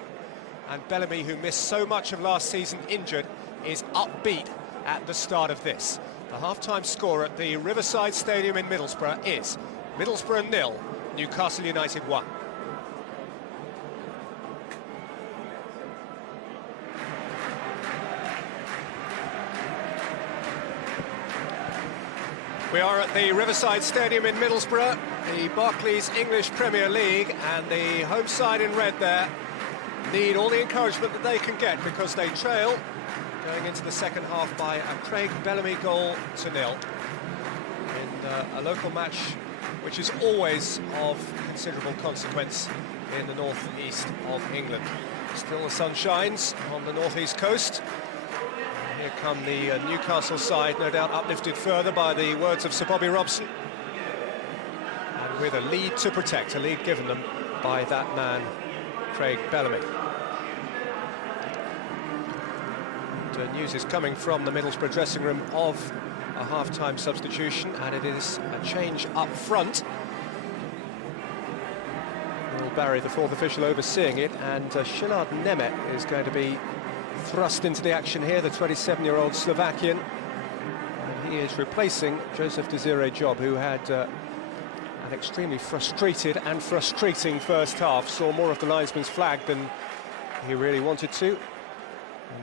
And Bellamy, who missed so much of last season injured, is upbeat at the start of this. The half-time score at the Riverside Stadium in Middlesbrough is Middlesbrough 0, Newcastle United 1. We are at the Riverside Stadium in Middlesbrough, the Barclays English Premier League, and the home side in red there need all the encouragement that they can get, because they trail going into the second half by a Craig Bellamy goal to 0 in a local match which is always of considerable consequence in the north-east of England. Still the sun shines on the north-east coast. Here come the Newcastle side, no doubt uplifted further by the words of Sir Bobby Robson, and with a lead to protect, a lead given them by that man Craig Bellamy. And news is coming from the Middlesbrough dressing room of a half-time substitution, and it is a change up front. Will Barry, the fourth official, overseeing it, and Szilard Nemeth is going to be thrust into the action here, the 27-year-old Slovakian. And he is replacing Joseph Desiree Job, who had an extremely frustrated and frustrating first half, saw more of the linesman's flag than he really wanted to.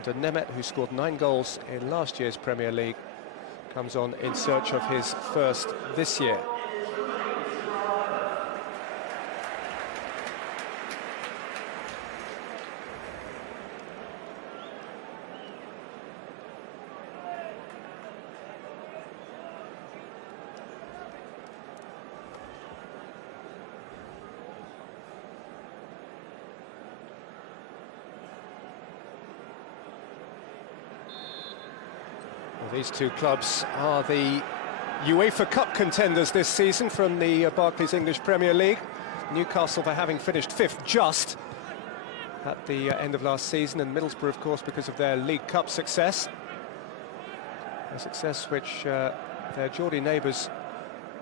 And Nemeth, who scored 9 goals in last year's Premier League, comes on in search of his first this year. These two clubs are the UEFA Cup contenders this season from the Barclays English Premier League. Newcastle for having finished 5th just at the end of last season, and Middlesbrough, of course, because of their League Cup success. A success which their Geordie neighbours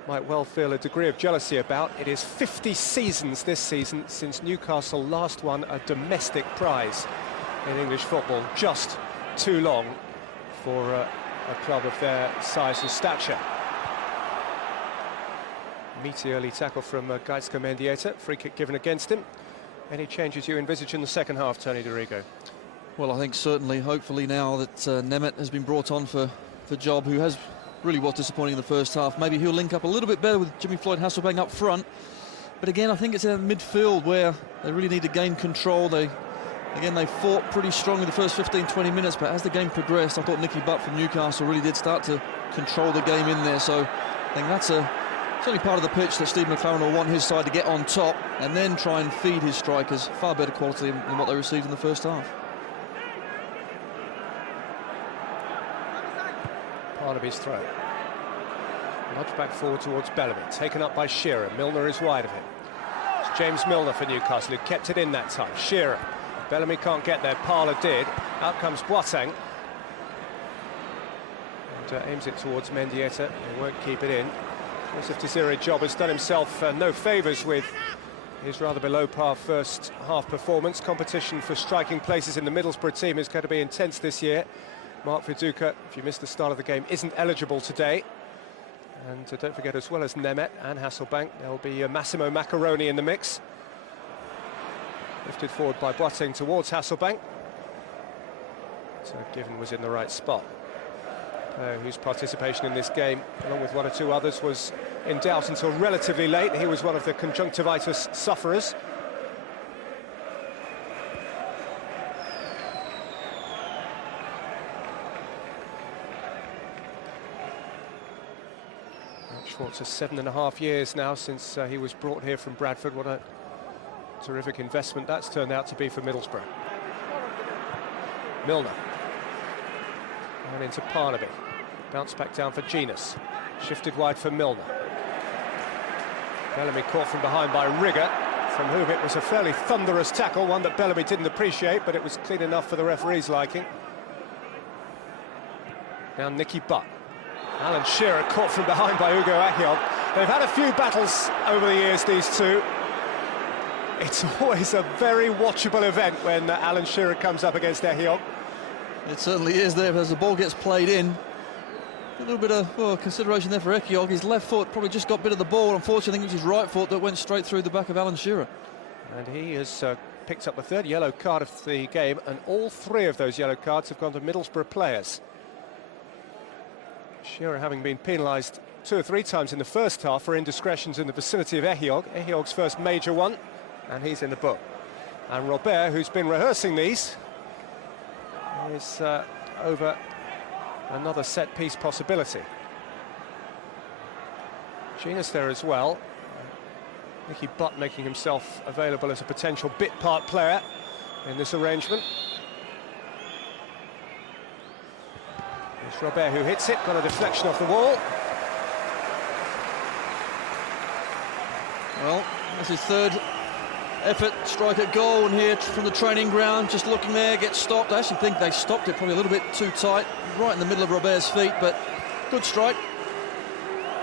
might well feel a degree of jealousy about. It is 50 seasons this season since Newcastle last won a domestic prize in English football. Just too long for a club of their size and stature. Meaty early tackle from Gaizka Mendieta, free kick given against him. Any changes you envisage in the second half, Tony Dorigo? Well, I think certainly, hopefully now that Nemeth has been brought on for job, who has really was disappointing in the first half. Maybe he'll link up a little bit better with Jimmy Floyd-Hasselbaink up front. But again, I think it's in midfield where they really need to gain control. They fought pretty strongly the first 15-20 minutes, but as the game progressed, I thought Nicky Butt from Newcastle really did start to control the game in there. So I think that's certainly part of the pitch that Steve McLaren will want his side to get on top and then try and feed his strikers far better quality than what they received in the first half. Barnaby's throw. Nudged back forward towards Bellamy, taken up by Shearer. Milner is wide of him. It's James Milner for Newcastle, who kept it in that time. Shearer. Bellamy can't get there, Parler did. Out comes Boateng. And aims it towards Mendieta. He won't keep it in. Joseph Desiree Job has done himself no favours with his rather below par first half performance. Competition for striking places in the Middlesbrough team is going to be intense this year. Mark Viduka, if you missed the start of the game, isn't eligible today. And don't forget, as well as Nemeth and Hasselbaink, there'll be Massimo Macaroni in the mix. Lifted forward by Boateng towards Hasselbaink. So Given was in the right spot. Whose participation in this game, along with one or two others, was in doubt until relatively late. He was one of the conjunctivitis sufferers. Schwartz has 7.5 years now since he was brought here from Bradford. What a terrific investment that's turned out to be for Middlesbrough. Milner. And into Parnaby. Bounce back down for Genus. Shifted wide for Milner. Bellamy caught from behind by Rigger, from whom it was a fairly thunderous tackle, one that Bellamy didn't appreciate, but it was clean enough for the referee's liking. Now Nicky Butt. Alan Shearer caught from behind by Ugo Ehiogu. They've had a few battles over the years, these two. It's always a very watchable event when Alan Shearer comes up against Ehiogu. It certainly is there as the ball gets played in. A little bit of consideration there for Ehiogu. His left foot probably just got bit of the ball. Unfortunately, I think it was his right foot that went straight through the back of Alan Shearer. And he has picked up the third yellow card of the game, and all three of those yellow cards have gone to Middlesbrough players. Shearer having been penalised 2 or 3 times in the first half for indiscretions in the vicinity of Ehiogu. Ehiogu's first major one, and he's in the book. And Robert, who's been rehearsing these, is over another set-piece possibility. Genus there as well. Nicky Butt making himself available as a potential bit-part player in this arrangement. It's Robert who hits it, got a deflection off the wall. Well, that's his third effort, strike at goal, and here from the training ground, just looking there, gets stopped. I actually think they stopped it probably a little bit too tight, right in the middle of Robert's feet, but good strike.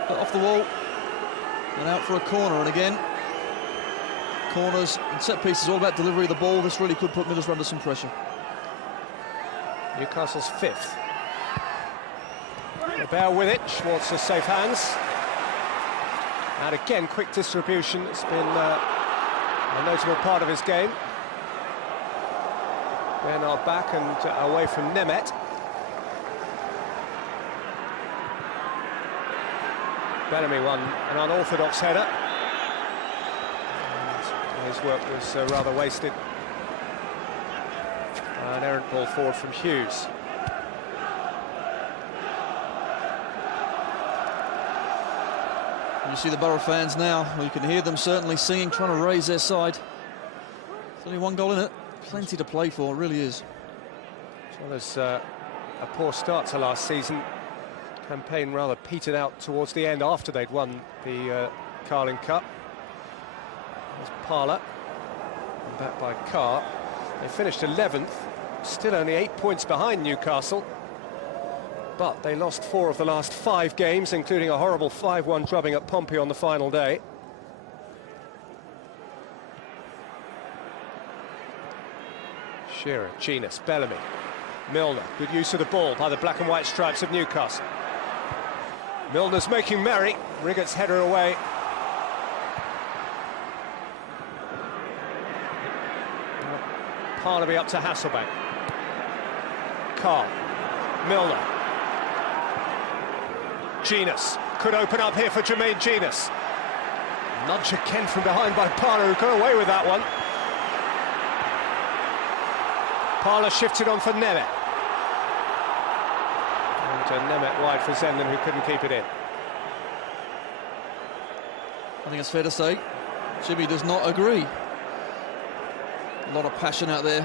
But off the wall, and out for a corner, and again, corners and set pieces all about delivery of the ball. This really could put Middlesbrough under some pressure. Newcastle's 5th. Robert with it, Schwartz has safe hands. And again, quick distribution. It's been a notable part of his game. Bernard back and away from Nemeth. Bellamy won an unorthodox header. And his work was rather wasted. An errant ball forward from Hughes. You see the Borough fans now, you can hear them certainly singing, trying to raise their side. There's only one goal in it, plenty to play for, it really is. As well as a poor start to last season, campaign rather petered out towards the end after they'd won the Carling Cup. There's Parler, and back by Carr. They finished 11th, still only 8 points behind Newcastle. but they lost 4 of the last 5 games, including a horrible 5-1 drubbing at Pompey on the final day. Shearer, Genus, Bellamy, Milner. Good use of the ball by the black and white stripes of Newcastle. Milner's making merry. Riggott's header away. Parnaby up to Hasselbank. Carr, Milner. Genus could open up here for Jermaine Genus. Nudge again from behind by Parler, who got away with that one. Parler shifted on for Nemeth. And Nemeth wide for Zenden, who couldn't keep it in. I think it's fair to say Jimmy does not agree. A lot of passion out there.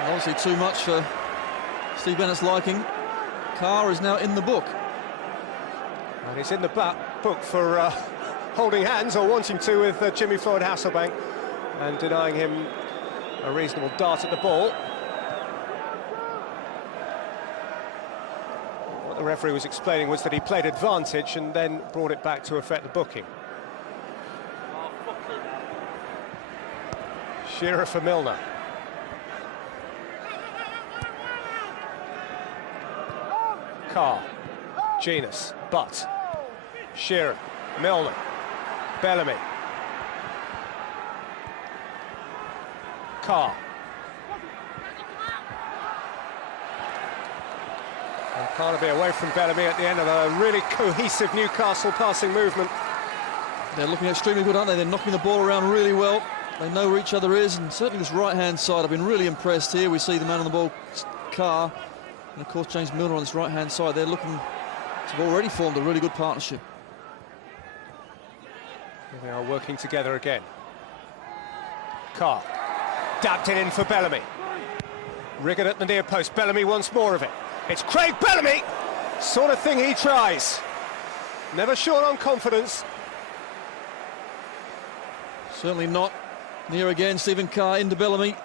And obviously too much for Steve Bennett's liking. Carr is now in the book. And he's in the book for holding hands, or wanting to, with Jimmy Floyd Hasselbank, and denying him a reasonable dart at the ball. What the referee was explaining was that he played advantage and then brought it back to affect the booking. Shearer for Milner. Carr, Genus, Butt, Shearer, Milner, Bellamy. Carr. And Parnaby away from Bellamy at the end of a really cohesive Newcastle passing movement. They're looking extremely good, aren't they? They're knocking the ball around really well. They know where each other is, and certainly this right-hand side, I've been really impressed here. We see the man on the ball, Carr, and of course James Milner on this right-hand side. They're looking to have already formed a really good partnership. Here they are working together again. Carr. Dabbed it in for Bellamy. Riggott at the near post. Bellamy wants more of it. It's Craig Bellamy! Sort of thing he tries. Never short on confidence. Certainly not. Near again, Stephen Carr into Bellamy.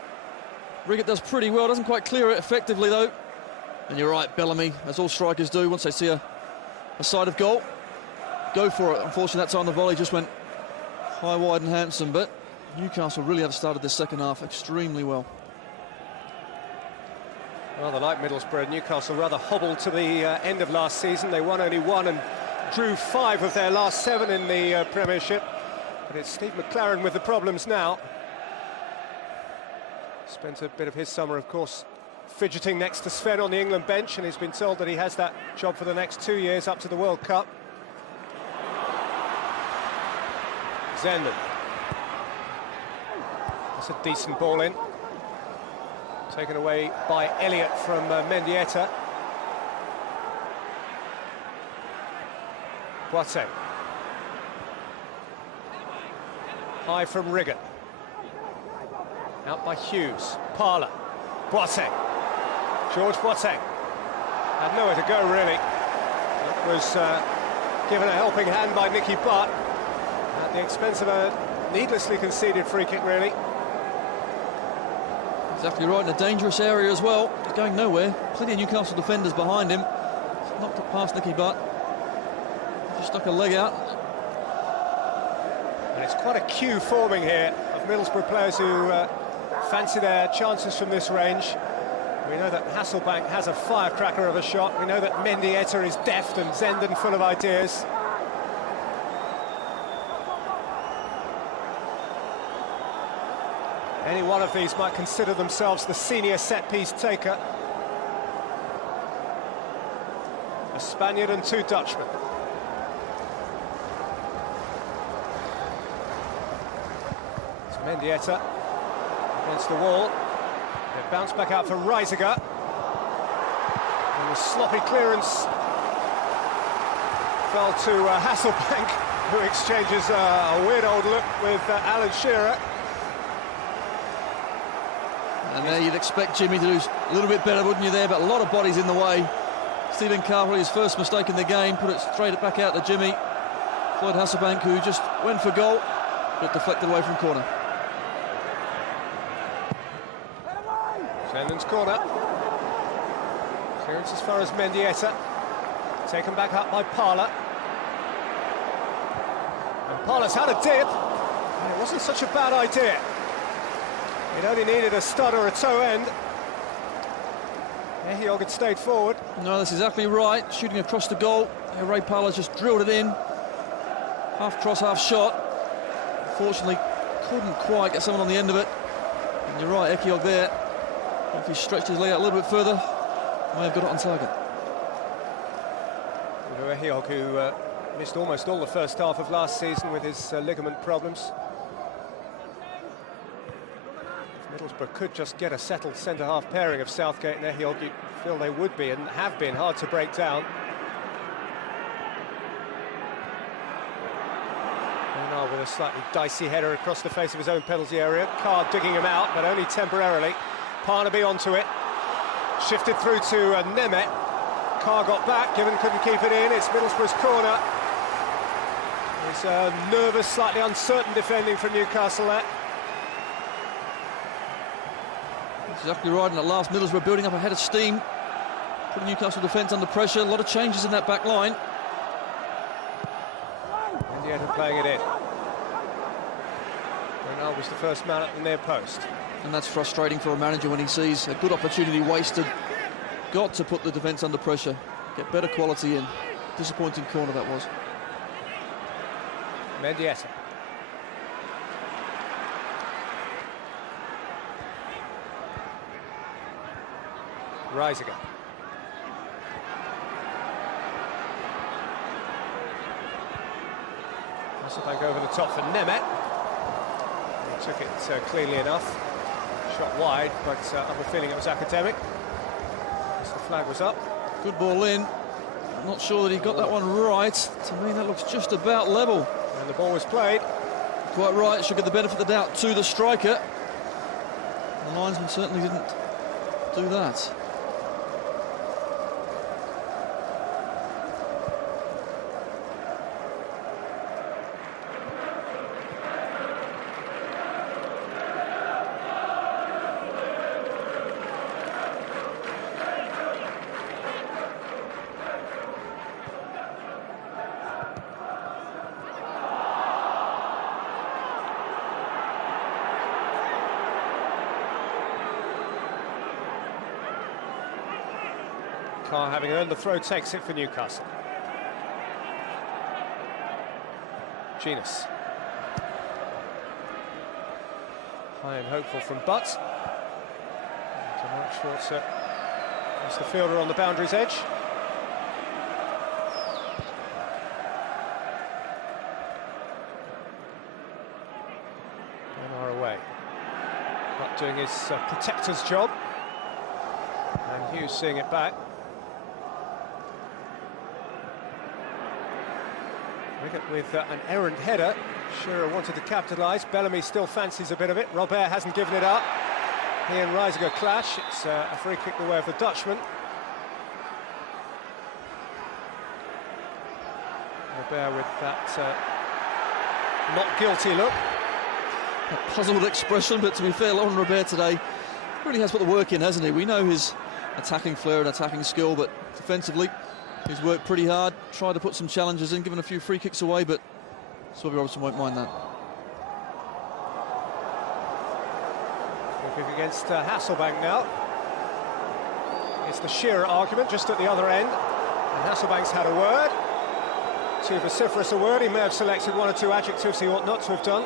Riggott does pretty well, doesn't quite clear it effectively though. And you're right, Bellamy, as all strikers do, once they see a side of goal, go for it. Unfortunately, that time the volley just went high, wide and handsome, but Newcastle really have started this second half extremely well. Rather like Middlesbrough, Newcastle rather hobbled to the end of last season. They won only 1 and drew 5 of their last 7 in the Premiership. But it's Steve McLaren with the problems now. Spent a bit of his summer, of course, fidgeting next to Sven on the England bench, and he's been told that he has that job for the next 2 years up to the World Cup. Zenden. That's a decent ball in. Taken away by Elliott from Mendieta. Boateng. High from Riggott. Out by Hughes. Parler. Boateng. George Boateng. Had nowhere to go, really. That was given a helping hand by Nicky Butt at the expense of a needlessly conceded free kick, really. Exactly right, in a dangerous area as well. He's going nowhere. Plenty of Newcastle defenders behind him. He's knocked it past Nicky Butt. Just stuck a leg out. And it's quite a queue forming here of Middlesbrough players who fancy their chances from this range. We know that Hasselbank has a firecracker of a shot. We know that Mendieta is deft and Zenden full of ideas. Any one of these might consider themselves the senior set-piece taker. A Spaniard and 2 Dutchmen. It's Mendieta against the wall. It bounced back out for Reisiger. And the sloppy clearance fell to Hasselbank, who exchanges a weird old look with Alan Shearer. And there you'd expect Jimmy to do a little bit better, wouldn't you, there? But a lot of bodies in the way. Stephen Carr, his first mistake in the game, put it straight back out to Jimmy. Floyd Hasselbank, who just went for goal, but deflected away from corner. Zenden's corner. Clearance as far as Mendieta. Taken back up by Parla. And Parla's had a dip. And it wasn't such a bad idea. It only needed a stud or a toe end. Ehiog had stayed forward. No, that's exactly right. Shooting across the goal. Ray Parla just drilled it in. Half cross, half shot. Unfortunately, couldn't quite get someone on the end of it. And you're right, Ehiog there. If he stretched his leg out a little bit further, may have got it on target. Ehiog, who missed almost all the first half of last season with his ligament problems. Middlesbrough could just get a settled centre-half pairing of Southgate and Ehiog. You feel they would be and have been hard to break down. Bernard with a slightly dicey header across the face of his own penalty area. Carr digging him out, but only temporarily. Parnaby onto it. Shifted through to Nemeth. Carr got back, Given couldn't keep it in. It's Middlesbrough's corner. It's nervous, slightly uncertain defending from Newcastle there. Exactly right, and at last Middlesbrough building up a head of steam, putting Newcastle defence under pressure. A lot of changes in that back line. Mendieta playing it in. Bernard was the first man at the near post. And that's frustrating for a manager when he sees a good opportunity wasted. Got to put the defence under pressure, get better quality in. Disappointing corner that was. Mendieta. Reisiger. Hasselbank over the top for Nemeth. He took it cleanly enough. Shot wide, but I have a feeling it was academic. As the flag was up. Good ball in. I'm not sure that he got that one right. To me, that looks just about level. And the ball was played. Quite right, should give the benefit of the doubt to the striker. The linesman certainly didn't do that. Carr, having earned the throw, takes it for Newcastle. Genus. High and hopeful from Butt. To Mark Schwarzer. That's the fielder on the boundary's edge. Bernard away. Butt doing his protector's job. And Hughes seeing it back. With an errant header. Shearer wanted to capitalise. Bellamy still fancies a bit of it. Robert hasn't given it up. He and Reisiger clash. It's a free kick the way of the Dutchman. Robert with that not guilty look. A puzzled expression, but to be fair, Laurent Robert today really has put the work in, hasn't he? We know his attacking flair and attacking skill, but defensively he's worked pretty hard, tried to put some challenges in, given a few free kicks away, but Swaby Robertson won't mind that. Free kick against Hasselbank now. It's the Shearer argument just at the other end. And Hasselbank's had a word. Too vociferous a word. He may have selected one or two adjectives he ought not to have done.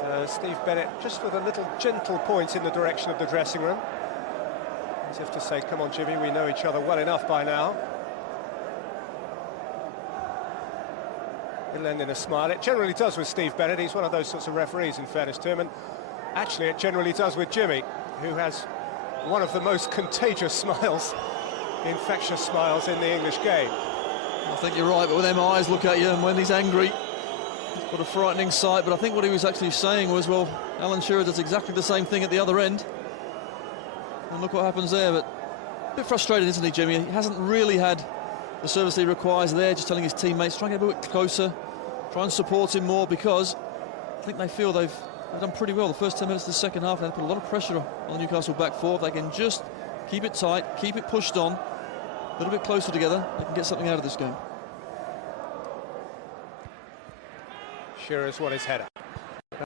But, Steve Bennett just with a little gentle point in the direction of the dressing room. As if to say, come on, Jimmy, we know each other well enough by now. He'll end in a smile. It generally does with Steve Bennett. He's one of those sorts of referees, in fairness to him. And actually, it generally does with Jimmy, who has one of the most contagious smiles, infectious smiles in the English game. I think you're right, but with them eyes look at you, and when he's angry, he's got a frightening sight. But I think what he was actually saying was, well, Alan Shearer does exactly the same thing at the other end. And look what happens there, but a bit frustrated, isn't he, Jimmy? He hasn't really had the service he requires there, just telling his teammates, try and get a bit closer, try and support him more, because I think they feel they've They've done pretty well the first 10 minutes of the second half. They put a lot of pressure on the Newcastle back four. If they can just keep it tight, keep it pushed on, a little bit closer together, they can get something out of this game. Shearer's won his header.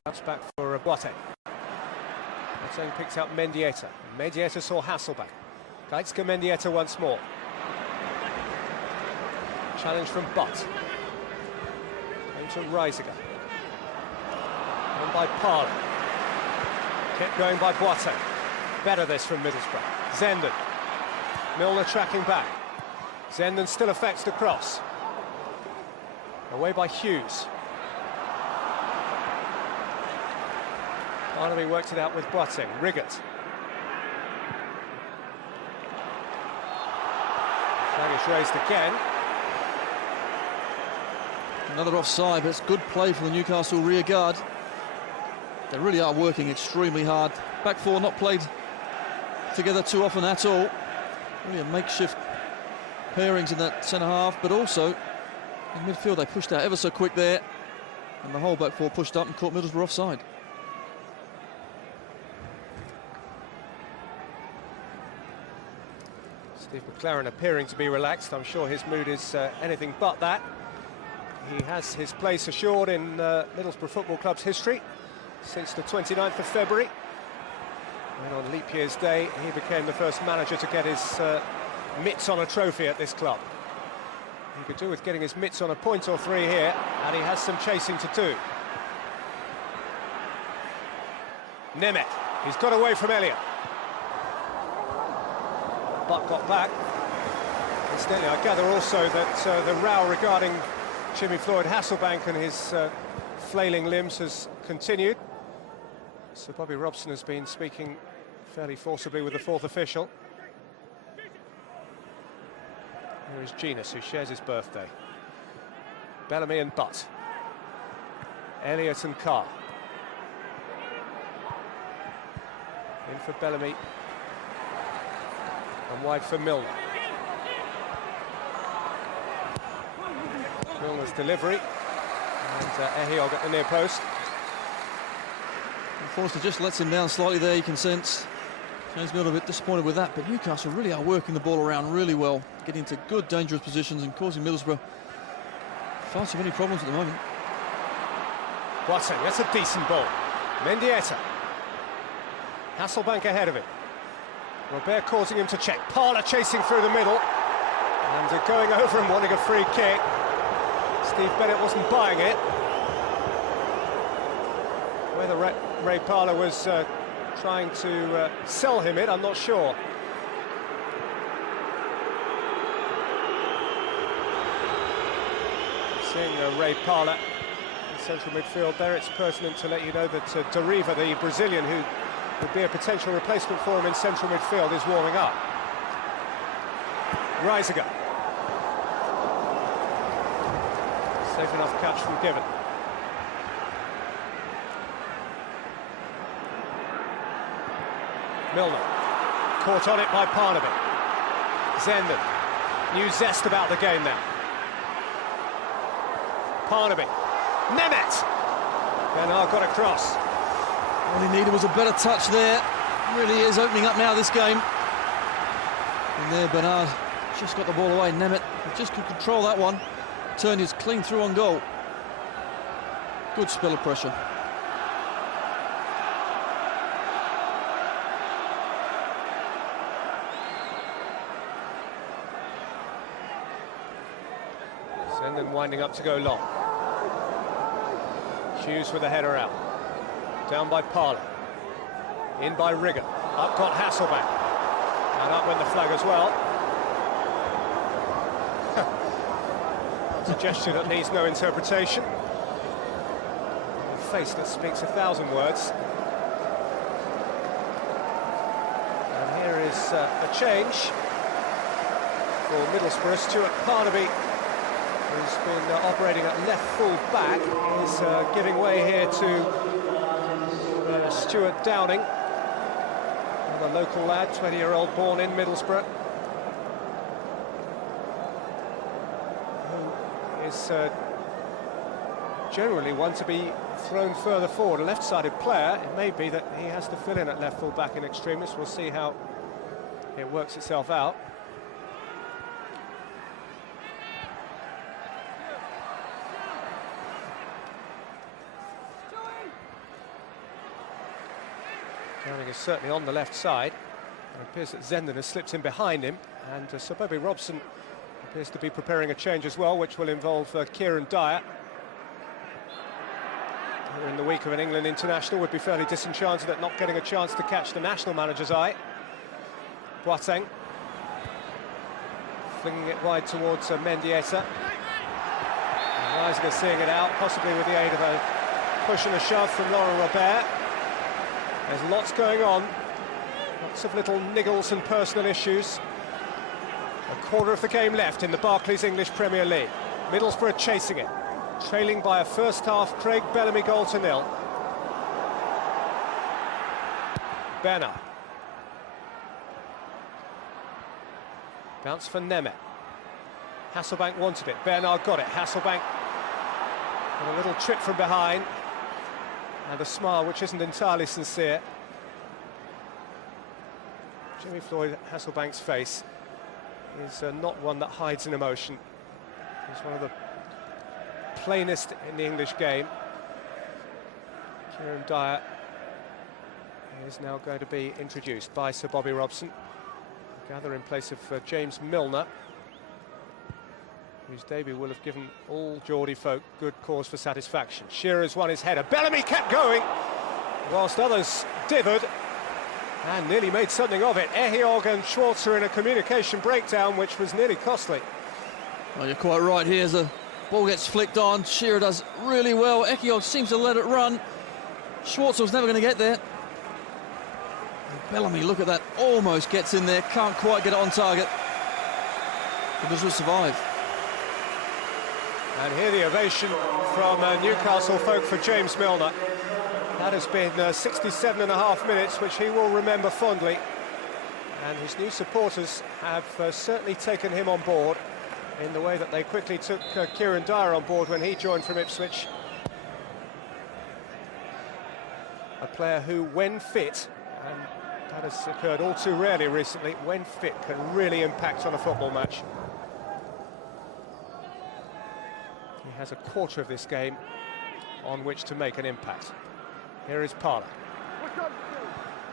Bounce back for Boateng. Boateng picks out Mendieta. Mendieta saw Hasselbank. Geitske Mendieta once more. Challenge from Butt. Into Reisiger. On by Parler. Kept going by Boateng. Better this from Middlesbrough. Zenden. Milner tracking back. Zenden still affects the cross. Away by Hughes. Barnaby worked it out with Boateng. Riggott. Flag is raised again. Another offside, but it's good play for the Newcastle rear guard. They really are working extremely hard. Back four not played together too often at all. Really a makeshift pairings in that centre half, but also in midfield they pushed out ever so quick there, and the whole back four pushed up and caught Middlesbrough offside. Steve McLaren appearing to be relaxed. I'm sure his mood is anything but that. He has his place assured in Middlesbrough Football Club's history since the 29th of February. And on Leap Year's Day, he became the first manager to get his mitts on a trophy at this club. He could do with getting his mitts on a point or three here, and he has some chasing to do. Nemeth, he's got away from Elliott. Butt got back. Incidentally, I gather also that the row regarding Jimmy Floyd Hasselbank and his flailing limbs has continued. So Bobby Robson has been speaking fairly forcibly with the fourth official. Here is Genus, who shares his birthday. Bellamy and Butt. Elliott and Carr. In for Bellamy. And wide for Milner. Milner's delivery. And Ehiog at the near post. Forster just lets him down slightly there, you can sense. James Milner a bit disappointed with that, but Newcastle really are working the ball around really well, getting into good, dangerous positions and causing Middlesbrough far too many problems at the moment. Boateng, that's a decent ball. Mendieta. Hasselbank ahead of him. Robert causing him to check. Parler chasing through the middle. And going over and wanting a free kick. Steve Bennett wasn't buying it. Whether Ray Parler was trying to sell him it, I'm not sure. Seeing Ray Parler in central midfield there, it's pertinent to let you know that Deriva, the Brazilian who would be a potential replacement for him in central midfield, is warming up. Reisiger. Safe enough catch from Given. Milner, caught on it by Barnaby. Zenden, new zest about the game now. Barnaby, Nemeth! Bernard got across. All he needed was a better touch there. Really is opening up now this game. And there Bernard just got the ball away. Nemeth just could control that one. Turned his clean through on goal. Good spell of pressure. Zenden winding up to go long. Hughes with the header out. Down by Parler. In by Rigger. Up got Hasselbank. And up went the flag as well. It's a gesture that needs no interpretation. A face that speaks 1,000 words. And here is a change for Middlesbrough. Stuart Barnaby, who's been operating at left full back, is giving way here to Stuart Downing, another local lad, 20-year-old, born in Middlesbrough, who is generally one to be thrown further forward. A left-sided player, it may be that he has to fill in at left full-back in extremis. We'll see how it works itself out. Downing is certainly on the left side. It appears that Zenden has slipped in behind him, and Sir Bobby Robson appears to be preparing a change as well, which will involve Kieran Dyer. Who in the week of an England international would be fairly disenchanted at not getting a chance to catch the national manager's eye. Boateng flinging it wide towards Mendieta. Reisiger seeing it out, possibly with the aid of a push and a shove from Laurent Robert. There's lots going on, lots of little niggles and personal issues. A quarter of the game left in the Barclays English Premier League. Middlesbrough chasing it, trailing by a first-half Craig Bellamy goal to nil. Bernard. Bounce for Nemeth. Hasselbank wanted it, Bernard got it. Hasselbank with a little trip from behind. And a smile which isn't entirely sincere. Jimmy Floyd Hasselbank's face is not one that hides an emotion. He's one of the plainest in the English game. Kieran Dyer is now going to be introduced by Sir Bobby Robson. Gather in place of James Milner, whose debut will have given all Geordie folk good cause for satisfaction. Shearer's won his header. Bellamy kept going, whilst others dithered and nearly made something of it. Ehiog and Schwarzer in a communication breakdown, which was nearly costly. Well, you're quite right here. As the ball gets flicked on, Shearer does really well. Ehiog seems to let it run. Schwarzer was never going to get there. And Bellamy, look at that, almost gets in there, can't quite get it on target. Because we'll survive. And here the ovation from Newcastle folk for James Milner. That has been 67.5 minutes, which he will remember fondly. And his new supporters have certainly taken him on board in the way that they quickly took Kieran Dyer on board when he joined from Ipswich. A player who, when fit, and that has occurred all too rarely recently, when fit can really impact on a football match. He has a quarter of this game on which to make an impact. Here is Parler.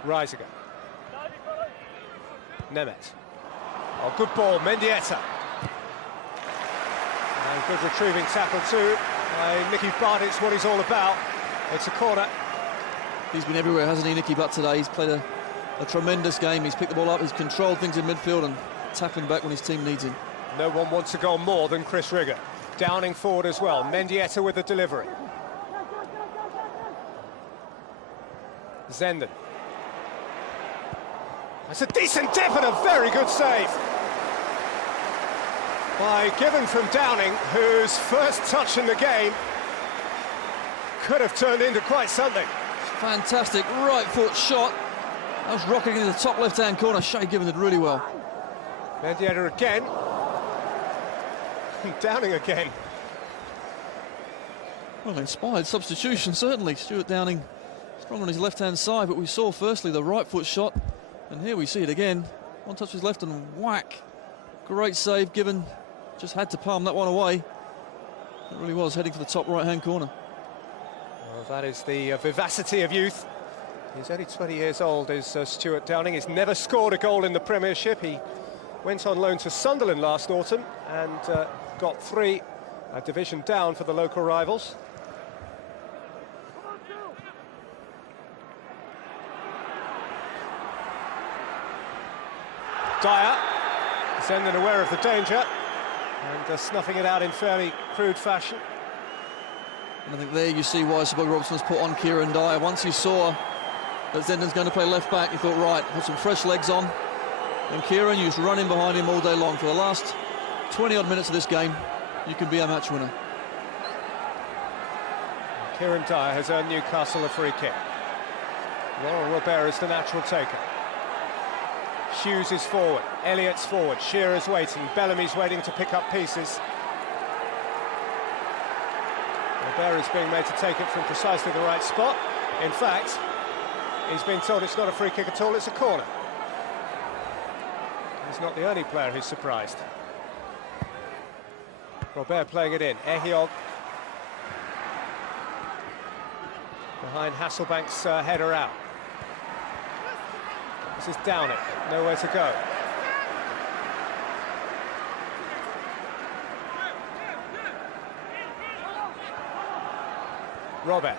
Reisiger. Nemeth. Oh, good ball, Mendieta. And good retrieving tackle too by Nicky Butt. It's what he's all about. It's a corner. He's been everywhere, hasn't he, Nicky Butt, today? He's played a tremendous game. He's picked the ball up, he's controlled things in midfield and tackling back when his team needs him. No one wants a goal more than Chris Rigger. Downing forward as well. Mendieta with the delivery. Zenden. That's a decent dip and a very good save by Given from Downing, whose first touch in the game could have turned into quite something. Fantastic right foot shot. That was rocking into the top left-hand corner. Shay Given did really well. Mendieta again. And Downing again. Well, inspired substitution, certainly. Stuart Downing strong on his left-hand side, but we saw firstly the right foot shot, and here we see it again. One touch with his left and whack. Great save. Given just had to palm that one away. It really was heading for the top right-hand corner. Well, that is the vivacity of youth. He's only 20 years old, is Stuart Downing. He's never scored a goal in the Premiership. He went on loan to Sunderland last autumn and got 3 a division down for the local rivals. Dyer, Zenden aware of the danger and snuffing it out in fairly crude fashion. And I think there you see why Sir Bobby Robson has put on Kieran Dyer. Once you saw that Zenden's going to play left back, you thought, right, put some fresh legs on. And Kieran, you just run in behind him all day long. For the last 20-odd minutes of this game, you can be a match winner. Kieran Dyer has earned Newcastle a free kick. Laurent Robert is the natural taker. Hughes is forward, Elliott's forward, Shearer's waiting, Bellamy's waiting to pick up pieces. Robert is being made to take it from precisely the right spot. In fact, he's been told it's not a free kick at all, it's a corner. He's not the only player who's surprised. Robert playing it in. Ehiog behind Hasselbank's header out. This is down it, nowhere to go. Robert.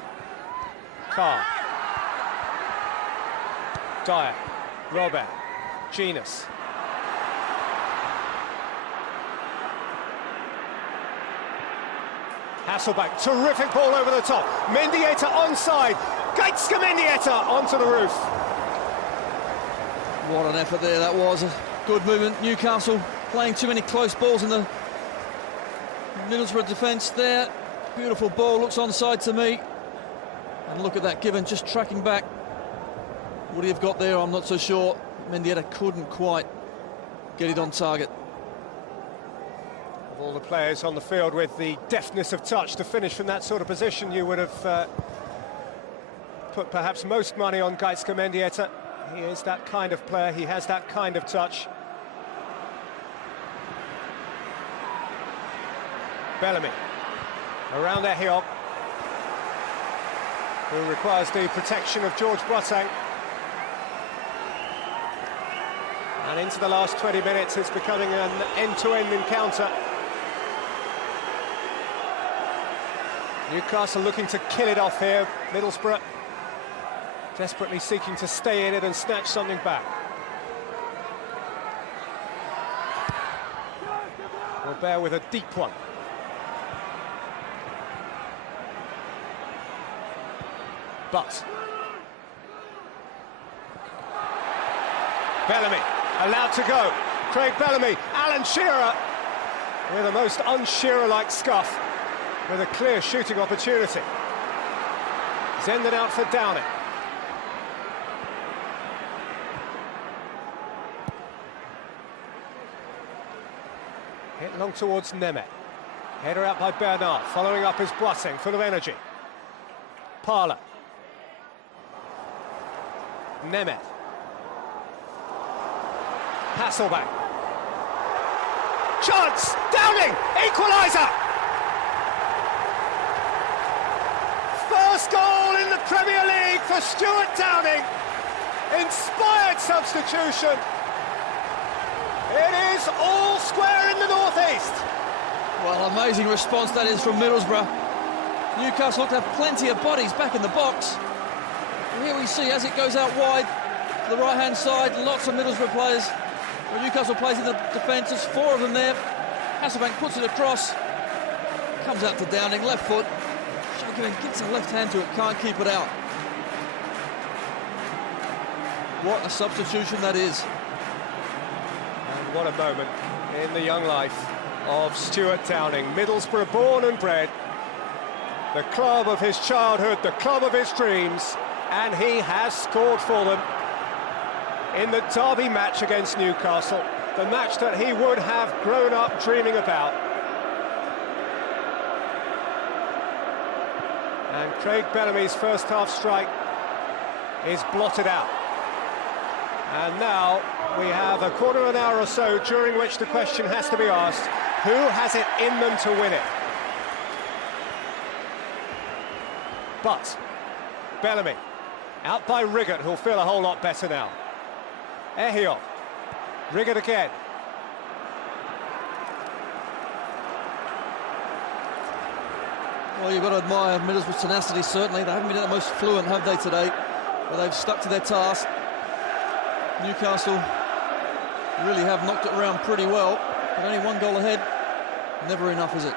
Carr. Dyer. Robert. Genus. Hasselbank, terrific ball over the top. Mendieta onside. Gaitska Mendieta onto the roof. What an effort there that was. A good movement. Newcastle playing too many close balls in the Middlesbrough defence there. Beautiful ball, looks onside to me. And look at that, Given just tracking back. Would he have got there? I'm not so sure. Mendieta couldn't quite get it on target. Of all the players on the field with the deftness of touch to finish from that sort of position, you would have put perhaps most money on Gaitska Mendieta. He is that kind of player, he has that kind of touch. Bellamy, around Ehiog, who requires the protection of George Boateng. And into the last 20 minutes, it's becoming an end-to-end encounter. Newcastle looking to kill it off here. Middlesbrough desperately seeking to stay in it and snatch something back. Robert with a deep one. But Bellamy allowed to go. Craig Bellamy, Alan Shearer with a most un-Shearer-like scuff, with a clear shooting opportunity. Zenden out for Downing. Hit long towards Nemeth. Header out by Bernard, following up is Boateng, full of energy. Parler. Nemeth. Hasselbank. Chance! Downing! Equaliser! First goal in the Premier League for Stuart Downing. Inspired substitution. It is all square in the northeast. Well, amazing response that is from Middlesbrough. Newcastle look to have plenty of bodies back in the box. And here we see, as it goes out wide to the right-hand side, lots of Middlesbrough players. Well, Newcastle plays in the defence, there's four of them there. Hasselbank puts it across, comes out to Downing, left foot. Shakin gets a left hand to it, can't keep it out. What a substitution that is. And what a moment in the young life of Stuart Downing. Middlesbrough born and bred, the club of his childhood, the club of his dreams, and he has scored for them in the derby match against Newcastle, the match that he would have grown up dreaming about. And Craig Bellamy's first half strike is blotted out. And now we have a quarter of an hour or so during which the question has to be asked, who has it in them to win it? But Bellamy, out by Riggott, who'll feel a whole lot better now. Ehiog, Riggott again. Well, you've got to admire Middlesbrough's tenacity, certainly. They haven't been the most fluent, have they, today? But they've stuck to their task. Newcastle really have knocked it around pretty well, but only one goal ahead. Never enough, is it?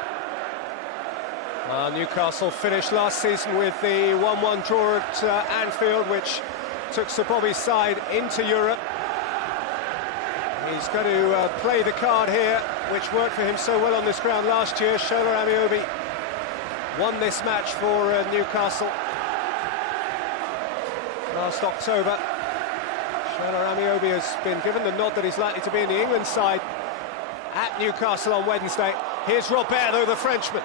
Newcastle finished last season with the 1-1 draw at Anfield, which took Sir Bobby's side into Europe. He's going to play the card here, which worked for him so well on this ground last year. Shola Amiobi won this match for Newcastle last October. Shola Amiobi has been given the nod that he's likely to be in the England side at Newcastle on Wednesday. Here's Robert, though, the Frenchman.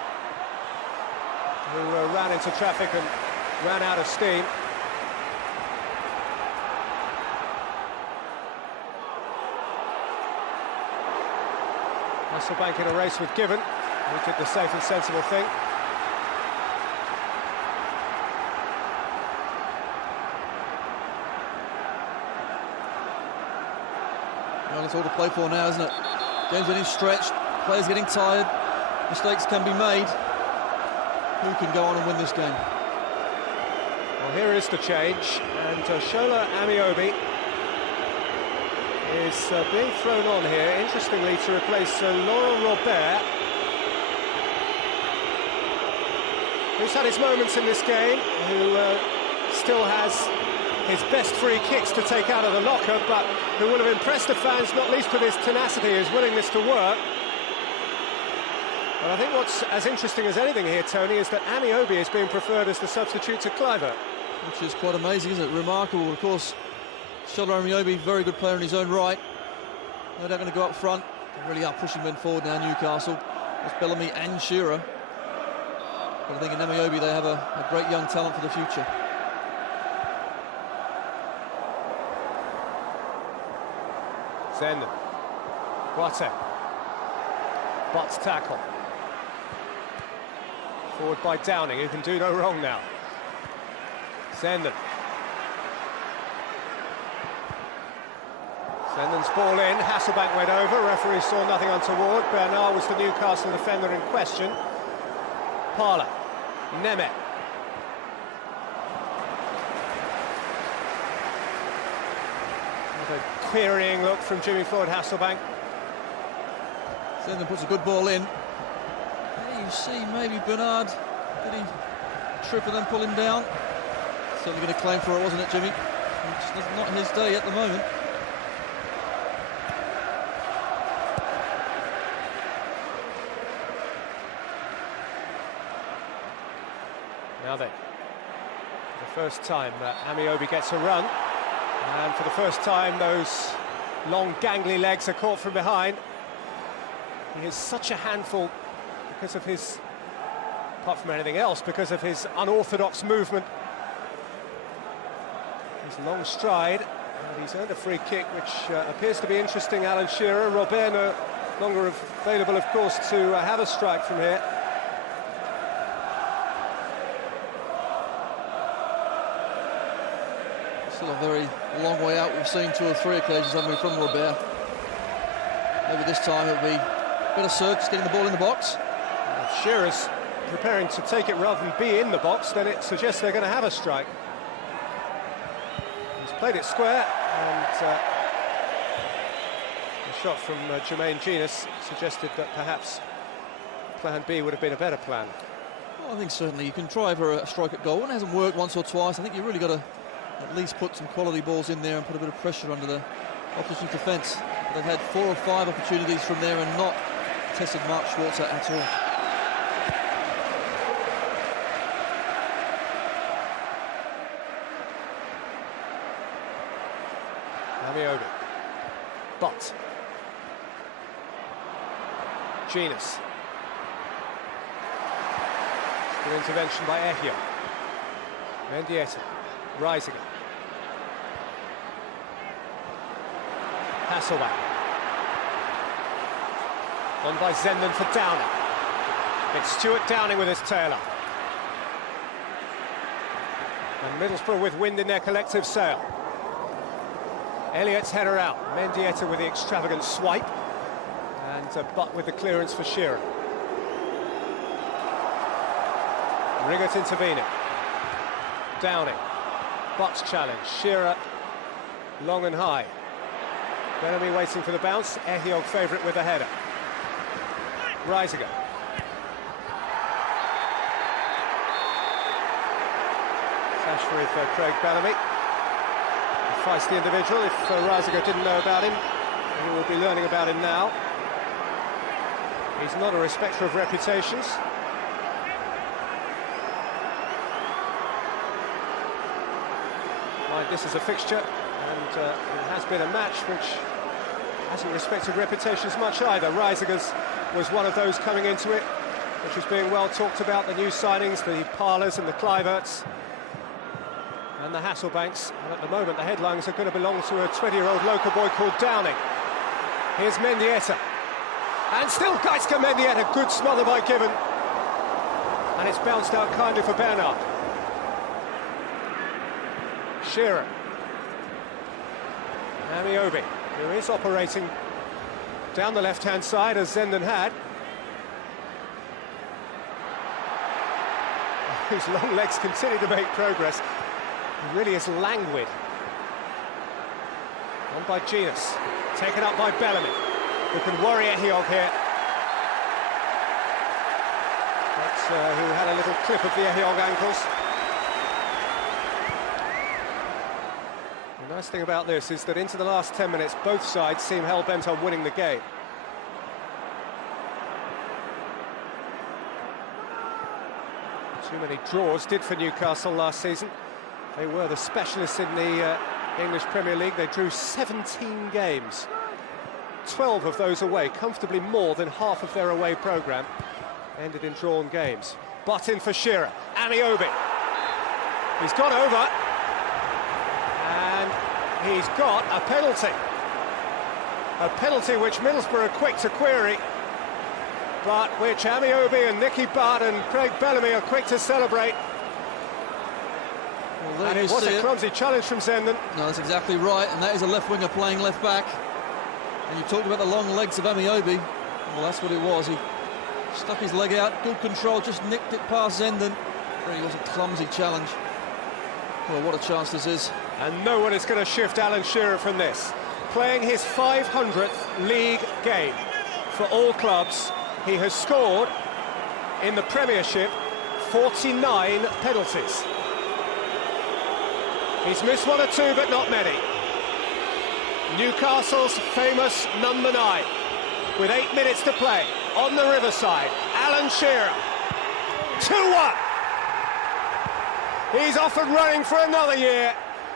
who ran into traffic and ran out of steam. Hasselbank in a race with Given, who did the safe and sensible thing. Well, it's all to play for now, isn't it? Game's getting stretched, players getting tired, mistakes can be made. Who can go on and win this game? Well, here is the change, and Shola Amiobi is being thrown on here, interestingly, to replace Laurent Robert, who's had his moments in this game, who still has his best free kicks to take out of the locker, but who will have impressed the fans, not least with his tenacity, his willingness to work. But I think what's as interesting as anything here, Tony, is that Amiobi is being preferred as the substitute to Kluivert. Which is quite amazing, isn't it? Remarkable, of course. Shola Amiobi, very good player in his own right. No doubt going to go up front. They really are pushing men forward now, Newcastle. It's Bellamy and Shearer. But I think in Amiobi they have a great young talent for the future. Zenden. Boateng. Butts tackle. Forward by Downing, who can do no wrong now. Zenden. Zenden's ball in, Hasselbank went over, referee saw nothing untoward. Bernard was the Newcastle defender in question. Parla. Nemeth. A querying look from Jimmy Floyd Hasselbank. Zenden puts a good ball in. There you see, maybe Bernard, did he trip and then pull him down? Certainly going to claim for it, wasn't it, Jimmy? It's not his day at the moment. Now then, for the first time, Amiobi gets a run. And for the first time, those long, gangly legs are caught from behind. He is such a handful because of his, apart from anything else, because of his unorthodox movement. His long stride, and he's earned a free kick, which appears to be interesting. Alan Shearer. Robert no longer available, of course, to have a strike from here. Still a very long way out. We've seen 2 or 3 occasions, haven't we, from Robert. Maybe this time it'll be a bit of search, getting the ball in the box. If Shearer's preparing to take it rather than be in the box, then it suggests they're going to have a strike. He's played it square, and the shot from Jermaine Genus suggested that perhaps plan B would have been a better plan. Well, I think certainly you can try for a strike at goal. When it hasn't worked once or twice, I think you really got to at least put some quality balls in there and put a bit of pressure under the opposition defence. They've had 4 or 5 opportunities from there and not tested Mark Schwarzer at all. Amiobi. But Genus. Good intervention by Ehio. Mendieta. Rising. Hasselbank. On by Zenden for Downing. It's Stuart Downing with his tail up. And Middlesbrough with wind in their collective sail. Elliott's header out. Mendieta with the extravagant swipe. And Butt with the clearance for Shearer. Riggott intervening. Downing. Butt's challenge. Shearer long and high. Bellamy waiting for the bounce. Ehio favourite with the header. Reisiger. Sash for Craig Bellamy. A feisty individual. If Reisiger didn't know about him, he will be learning about him now. He's not a respecter of reputations. This is a fixture, and it has been a match which hasn't respected reputations much either. Reisiger's was one of those coming into it. which is being well talked about, the new signings, the Parlers and the Cliverts and the Hasselbanks. And at the moment, the headlines are going to belong to a 20-year-old local boy called Downing. Here's Mendieta. And still Geitsker Mendieta, good smother by Gibbon. And it's bounced out kindly for Bernard. Shearer. Amiobi, who is operating down the left-hand side as Zenden had. Whose long legs continue to make progress. He really is languid. On by Genus, taken up by Bellamy, who can worry Ehiog here. But who had a little clip of the Ehiog ankles. The nice thing about this is that into the last 10 minutes, both sides seem hell-bent on winning the game. Too many draws did for Newcastle last season. They were the specialists in the English Premier League. They drew 17 games, 12 of those away, comfortably more than half of their away programme ended in drawn games. Butt in for Shearer, Amiobi. He's got over, and he's got a penalty. A penalty which Middlesbrough are quick to query, but which Amiobi and Nicky Butt and Craig Bellamy are quick to celebrate. Well, and it was a clumsy challenge from Zenden. No, that's exactly right, and that is a left winger playing left back. And you talked about the long legs of Amiobi. Well, that's what it was. He stuck his leg out, good control, just nicked it past Zenden. Really was a clumsy challenge. Well, what a chance this is. And no one is going to shift Alan Shearer from this. Playing his 500th league game for all clubs. He has scored in the Premiership 49 penalties. He's missed one or two, but not many. Newcastle's famous number 9, with 8 minutes to play, on the Riverside, Alan Shearer, 2-1. He's off and running for another year.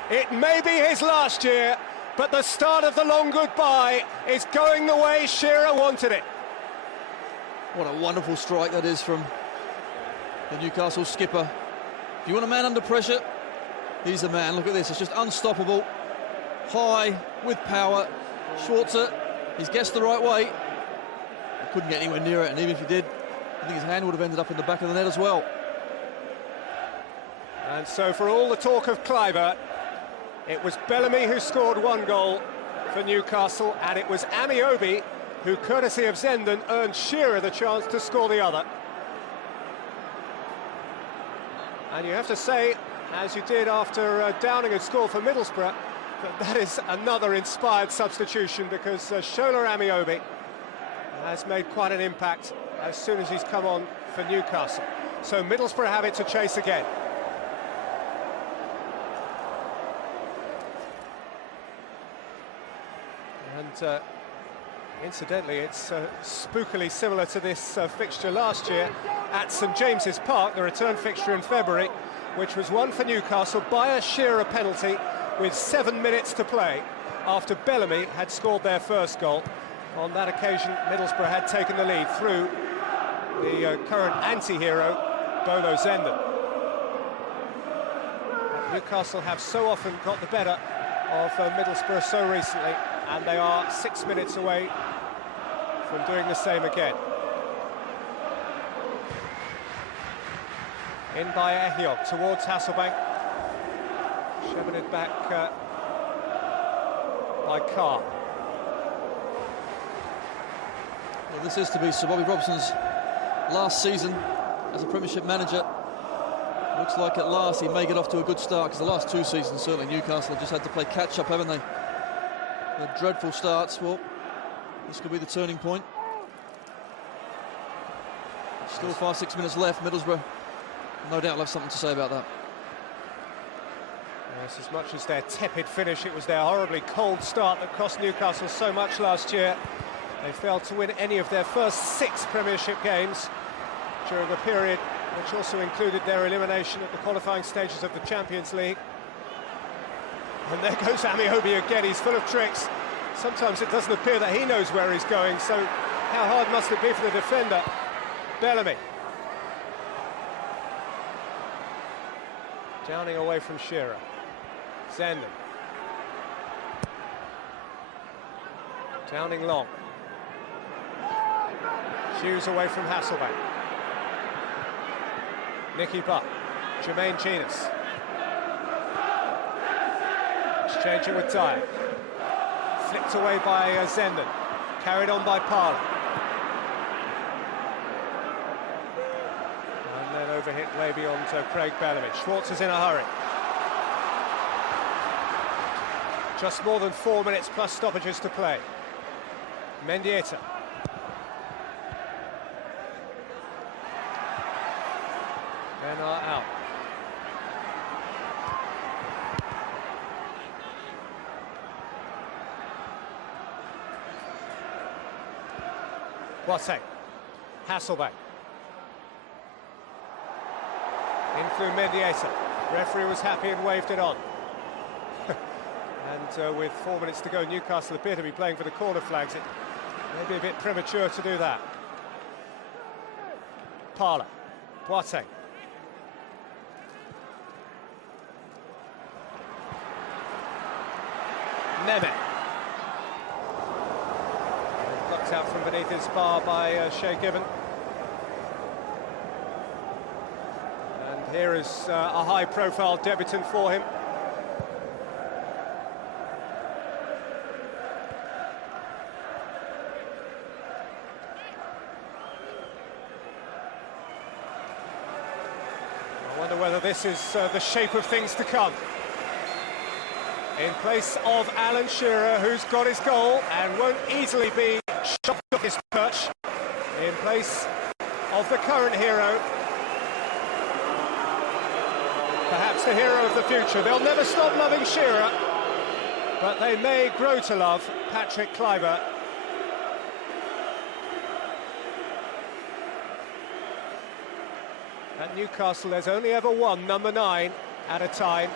It may be his last year, but the start of the long goodbye is going the way Shearer wanted it. What a wonderful strike that is from the Newcastle skipper. If you want a man under pressure, he's the man. Look at this, it's just unstoppable. High, with power. Schwarzer, he's guessed the right way. He couldn't get anywhere near it, and even if he did, I think his hand would have ended up in the back of the net as well. And so for all the talk of Cliver, it was Bellamy who scored one goal for Newcastle, and it was Amiobi who, courtesy of Zenden, earned Shearer the chance to score the other. And you have to say, as you did after Downing had scored for Middlesbrough, that is another inspired substitution, because Shola Amiobi has made quite an impact as soon as he's come on for Newcastle. So Middlesbrough have it to chase again. And incidentally, it's spookily similar to this fixture last year at St James's Park, the return fixture in February, which was won for Newcastle by a Shearer penalty with 7 minutes to play after Bellamy had scored their first goal. On that occasion, Middlesbrough had taken the lead through the current anti-hero, Bolo Zenden. Newcastle have so often got the better of Middlesbrough so recently, and they are 6 minutes away from doing the same again. In by Ehiog towards Hasselbank. Shepherded back by Carr. Well, this is to be Sir Bobby Robson's last season as a Premiership manager. Looks like at last he may get off to a good start, because the last 2 seasons, certainly Newcastle have just had to play catch-up, haven't they? The dreadful starts. Well, this could be the turning point. Still 5-6 minutes left. Middlesbrough, no doubt, will have something to say about that. Yes, as much as their tepid finish, it was their horribly cold start that cost Newcastle so much last year. They failed to win any of their first 6 Premiership games during a period which also included their elimination at the qualifying stages of the Champions League. And there goes Amiobi again. He's full of tricks. Sometimes it doesn't appear that he knows where he's going, so how hard must it be for the defender? Bellamy Downing away from Shearer. Zenden. Downing long. Hughes away from Hasselbank. Nicky Butt. Jermaine Jenas. Exchanging with Dyer. Flicked away by Zenden. Carried on by Parler. And then overhit way beyond Craig Bellamy. Schwartz is in a hurry. Just more than 4 minutes plus stoppages to play. Mendieta. Bernard out. Boateng. Hasselbank. In through Mendieta. Referee was happy and waved it on. And with 4 minutes to go, Newcastle appear to be playing for the corner flags. It may be a bit premature to do that. Parler. Boateng. Nemeth. Plucked out from beneath his bar by Shea Given. And here is a high-profile debutant for him. I wonder whether this is the shape of things to come. In place of Alan Shearer, who's got his goal and won't easily be shot off his perch. In place of the current hero. Perhaps the hero of the future. They'll never stop loving Shearer, but they may grow to love Patrick Kluivert. At Newcastle, there's only ever one number 9 at a time.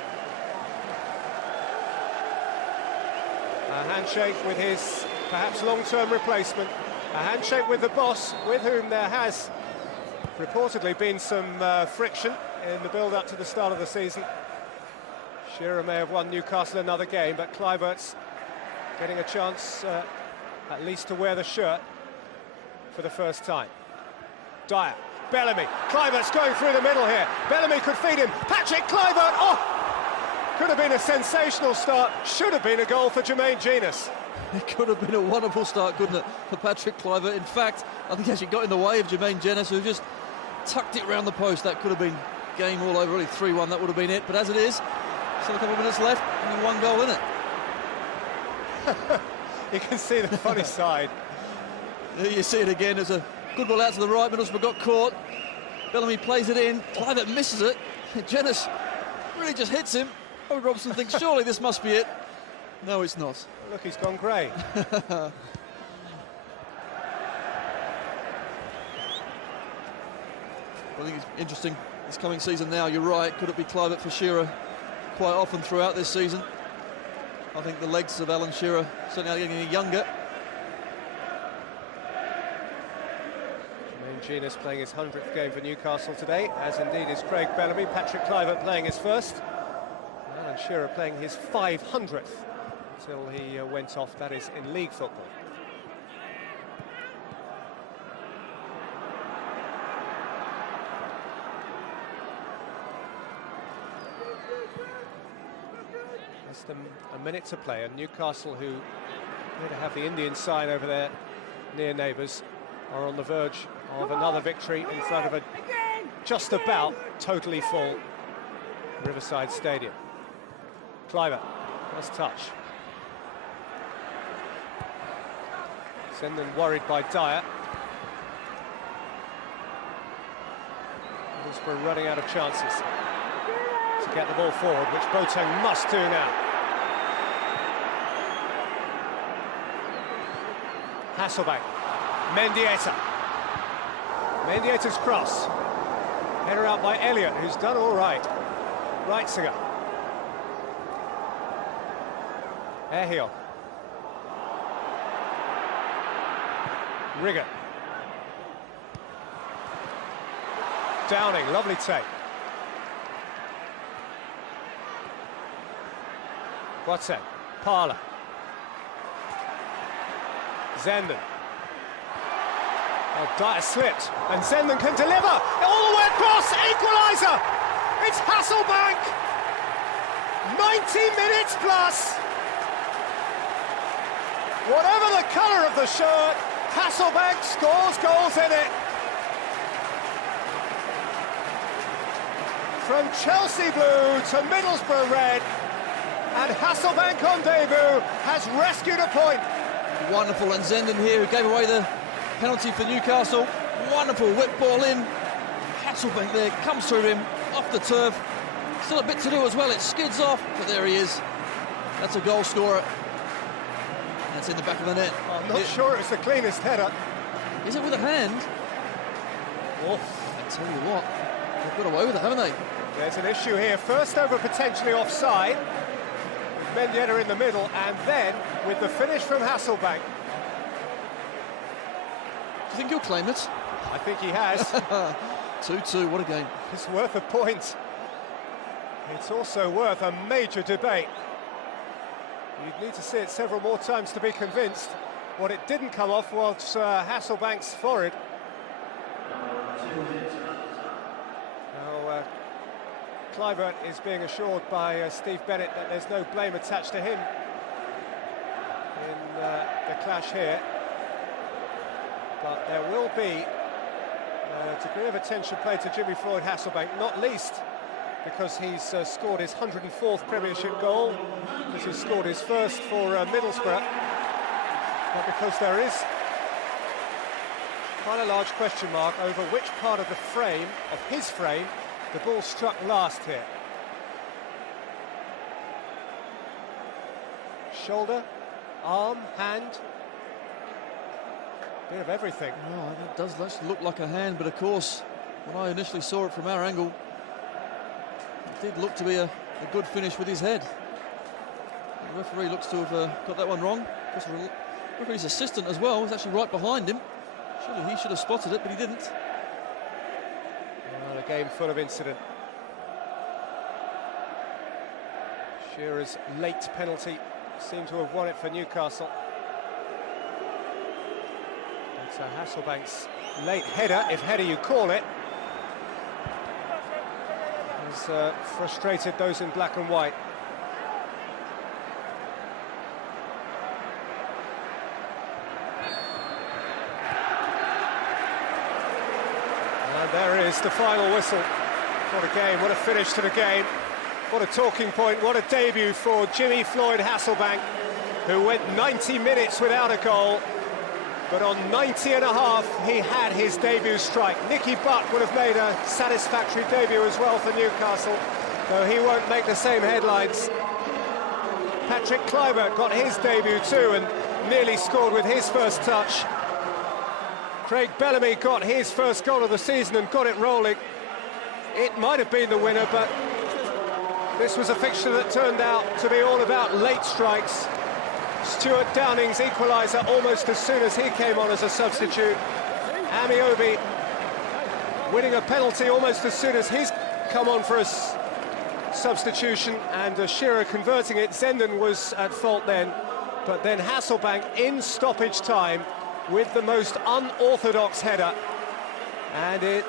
A handshake with his perhaps long-term replacement. A handshake with the boss, with whom there has reportedly been some friction in the build-up to the start of the season. Shearer may have won Newcastle another game, but Kluivert's getting a chance at least to wear the shirt for the first time. Dyer. Bellamy. Kluivert's going through the middle here. Bellamy could feed him. Patrick Kluivert! Oh! Could have been a sensational start. Should have been a goal for Jermaine Jenas. It could have been a wonderful start, couldn't it, for Patrick Kluivert. In fact, I think he actually got in the way of Jermaine Jenas, who just tucked it round the post. That could have been game all over, really 3-1, that would have been it. But as it is, still a couple of minutes left, and one goal in it. You can see the funny side. There you see it again. There's a good ball out to the right. Middlesbrough got caught. Bellamy plays it in. Kluivert misses it. Jenas really just hits him. Oh, Robson thinks, surely this must be it. No, it's not. Look, he's gone grey. I think it's interesting this coming season now. You're right. Could it be Kluivert for Shearer quite often throughout this season? I think the legs of Alan Shearer certainly are getting younger. Jermaine Jenas playing his 100th game for Newcastle today, as indeed is Craig Bellamy. Patrick Kluivert playing his first. Alan Shearer playing his 500th until he went off, that is, in league football. Just a minute to play, and Newcastle, who appear to have the Indian sign over their near neighbours, are on the verge of another victory in front of a just about totally full Riverside Stadium. Kluivert, first touch. Zenden worried by Dyer. Middlesbrough running out of chances to get the ball forward, which Boateng must do now. Hasselbank. Mendieta. Mendieta's cross. Header out by Elliott, who's done all right. Reitziger. Ehio. Rigger. Downing, lovely take. What's that? Parler. Zenden. Oh, Dyer slipped, and Zenden can deliver. All the way across, equaliser! It's Hasselbank! 90 minutes plus! Whatever the colour of the shirt, Hasselbank scores goals in it. From Chelsea blue to Middlesbrough red, and Hasselbank on debut has rescued a point. Wonderful, and Zenden here, who gave away the penalty for Newcastle. Wonderful whip ball in. Hasselbank there, comes through him, off the turf. Still a bit to do as well, it skids off, but there he is. That's a goal scorer. That's in the back of the net. I'm not sure it's the cleanest header. Is it with a hand? Oh, I tell you what, they've got away with it, haven't they? There's an issue here. First over potentially offside, with Mendieta in the middle, and then with the finish from Hasselbank. Do you think he'll claim it? I think he has. 2-2, what a game. It's worth a point. It's also worth a major debate. You'd need to see it several more times to be convinced. What it didn't come off was Hasselbank's forehead. Now, Kluivert is being assured by Steve Bennett that there's no blame attached to him in the clash here. But there will be a degree of attention paid to Jimmy Floyd Hasselbank, not least because he's scored his 104th Premiership goal, because he's scored his first for Middlesbrough, but because there is quite a large question mark over which part of the frame, of his frame, the ball struck last here. Shoulder, arm, hand, bit of everything. Well, it does look like a hand, but of course, when I initially saw it from our angle, it did look to be a good finish with his head. The referee looks to have got that one wrong. The referee's assistant as well was actually right behind him. Surely he should have spotted it, but he didn't. Well, a game full of incident. Shearer's late penalty seemed to have won it for Newcastle. It's Hasselbank's late header, if header you call it, has frustrated those in black and white. And there is the final whistle. What a game, what a finish to the game. What a talking point, what a debut for Jimmy Floyd Hasselbank, who went 90 minutes without a goal. But on 90 and a half, he had his debut strike. Nicky Butt would have made a satisfactory debut as well for Newcastle, though he won't make the same headlines. Patrick Kluivert got his debut too and nearly scored with his first touch. Craig Bellamy got his first goal of the season and got it rolling. It might have been the winner, but this was a fixture that turned out to be all about late strikes. Stuart Downing's equaliser almost as soon as he came on as a substitute. Amiobi winning a penalty almost as soon as he's come on for a substitution, and Shearer converting it. Zenden was at fault then, but then Hasselbank in stoppage time with the most unorthodox header, and it's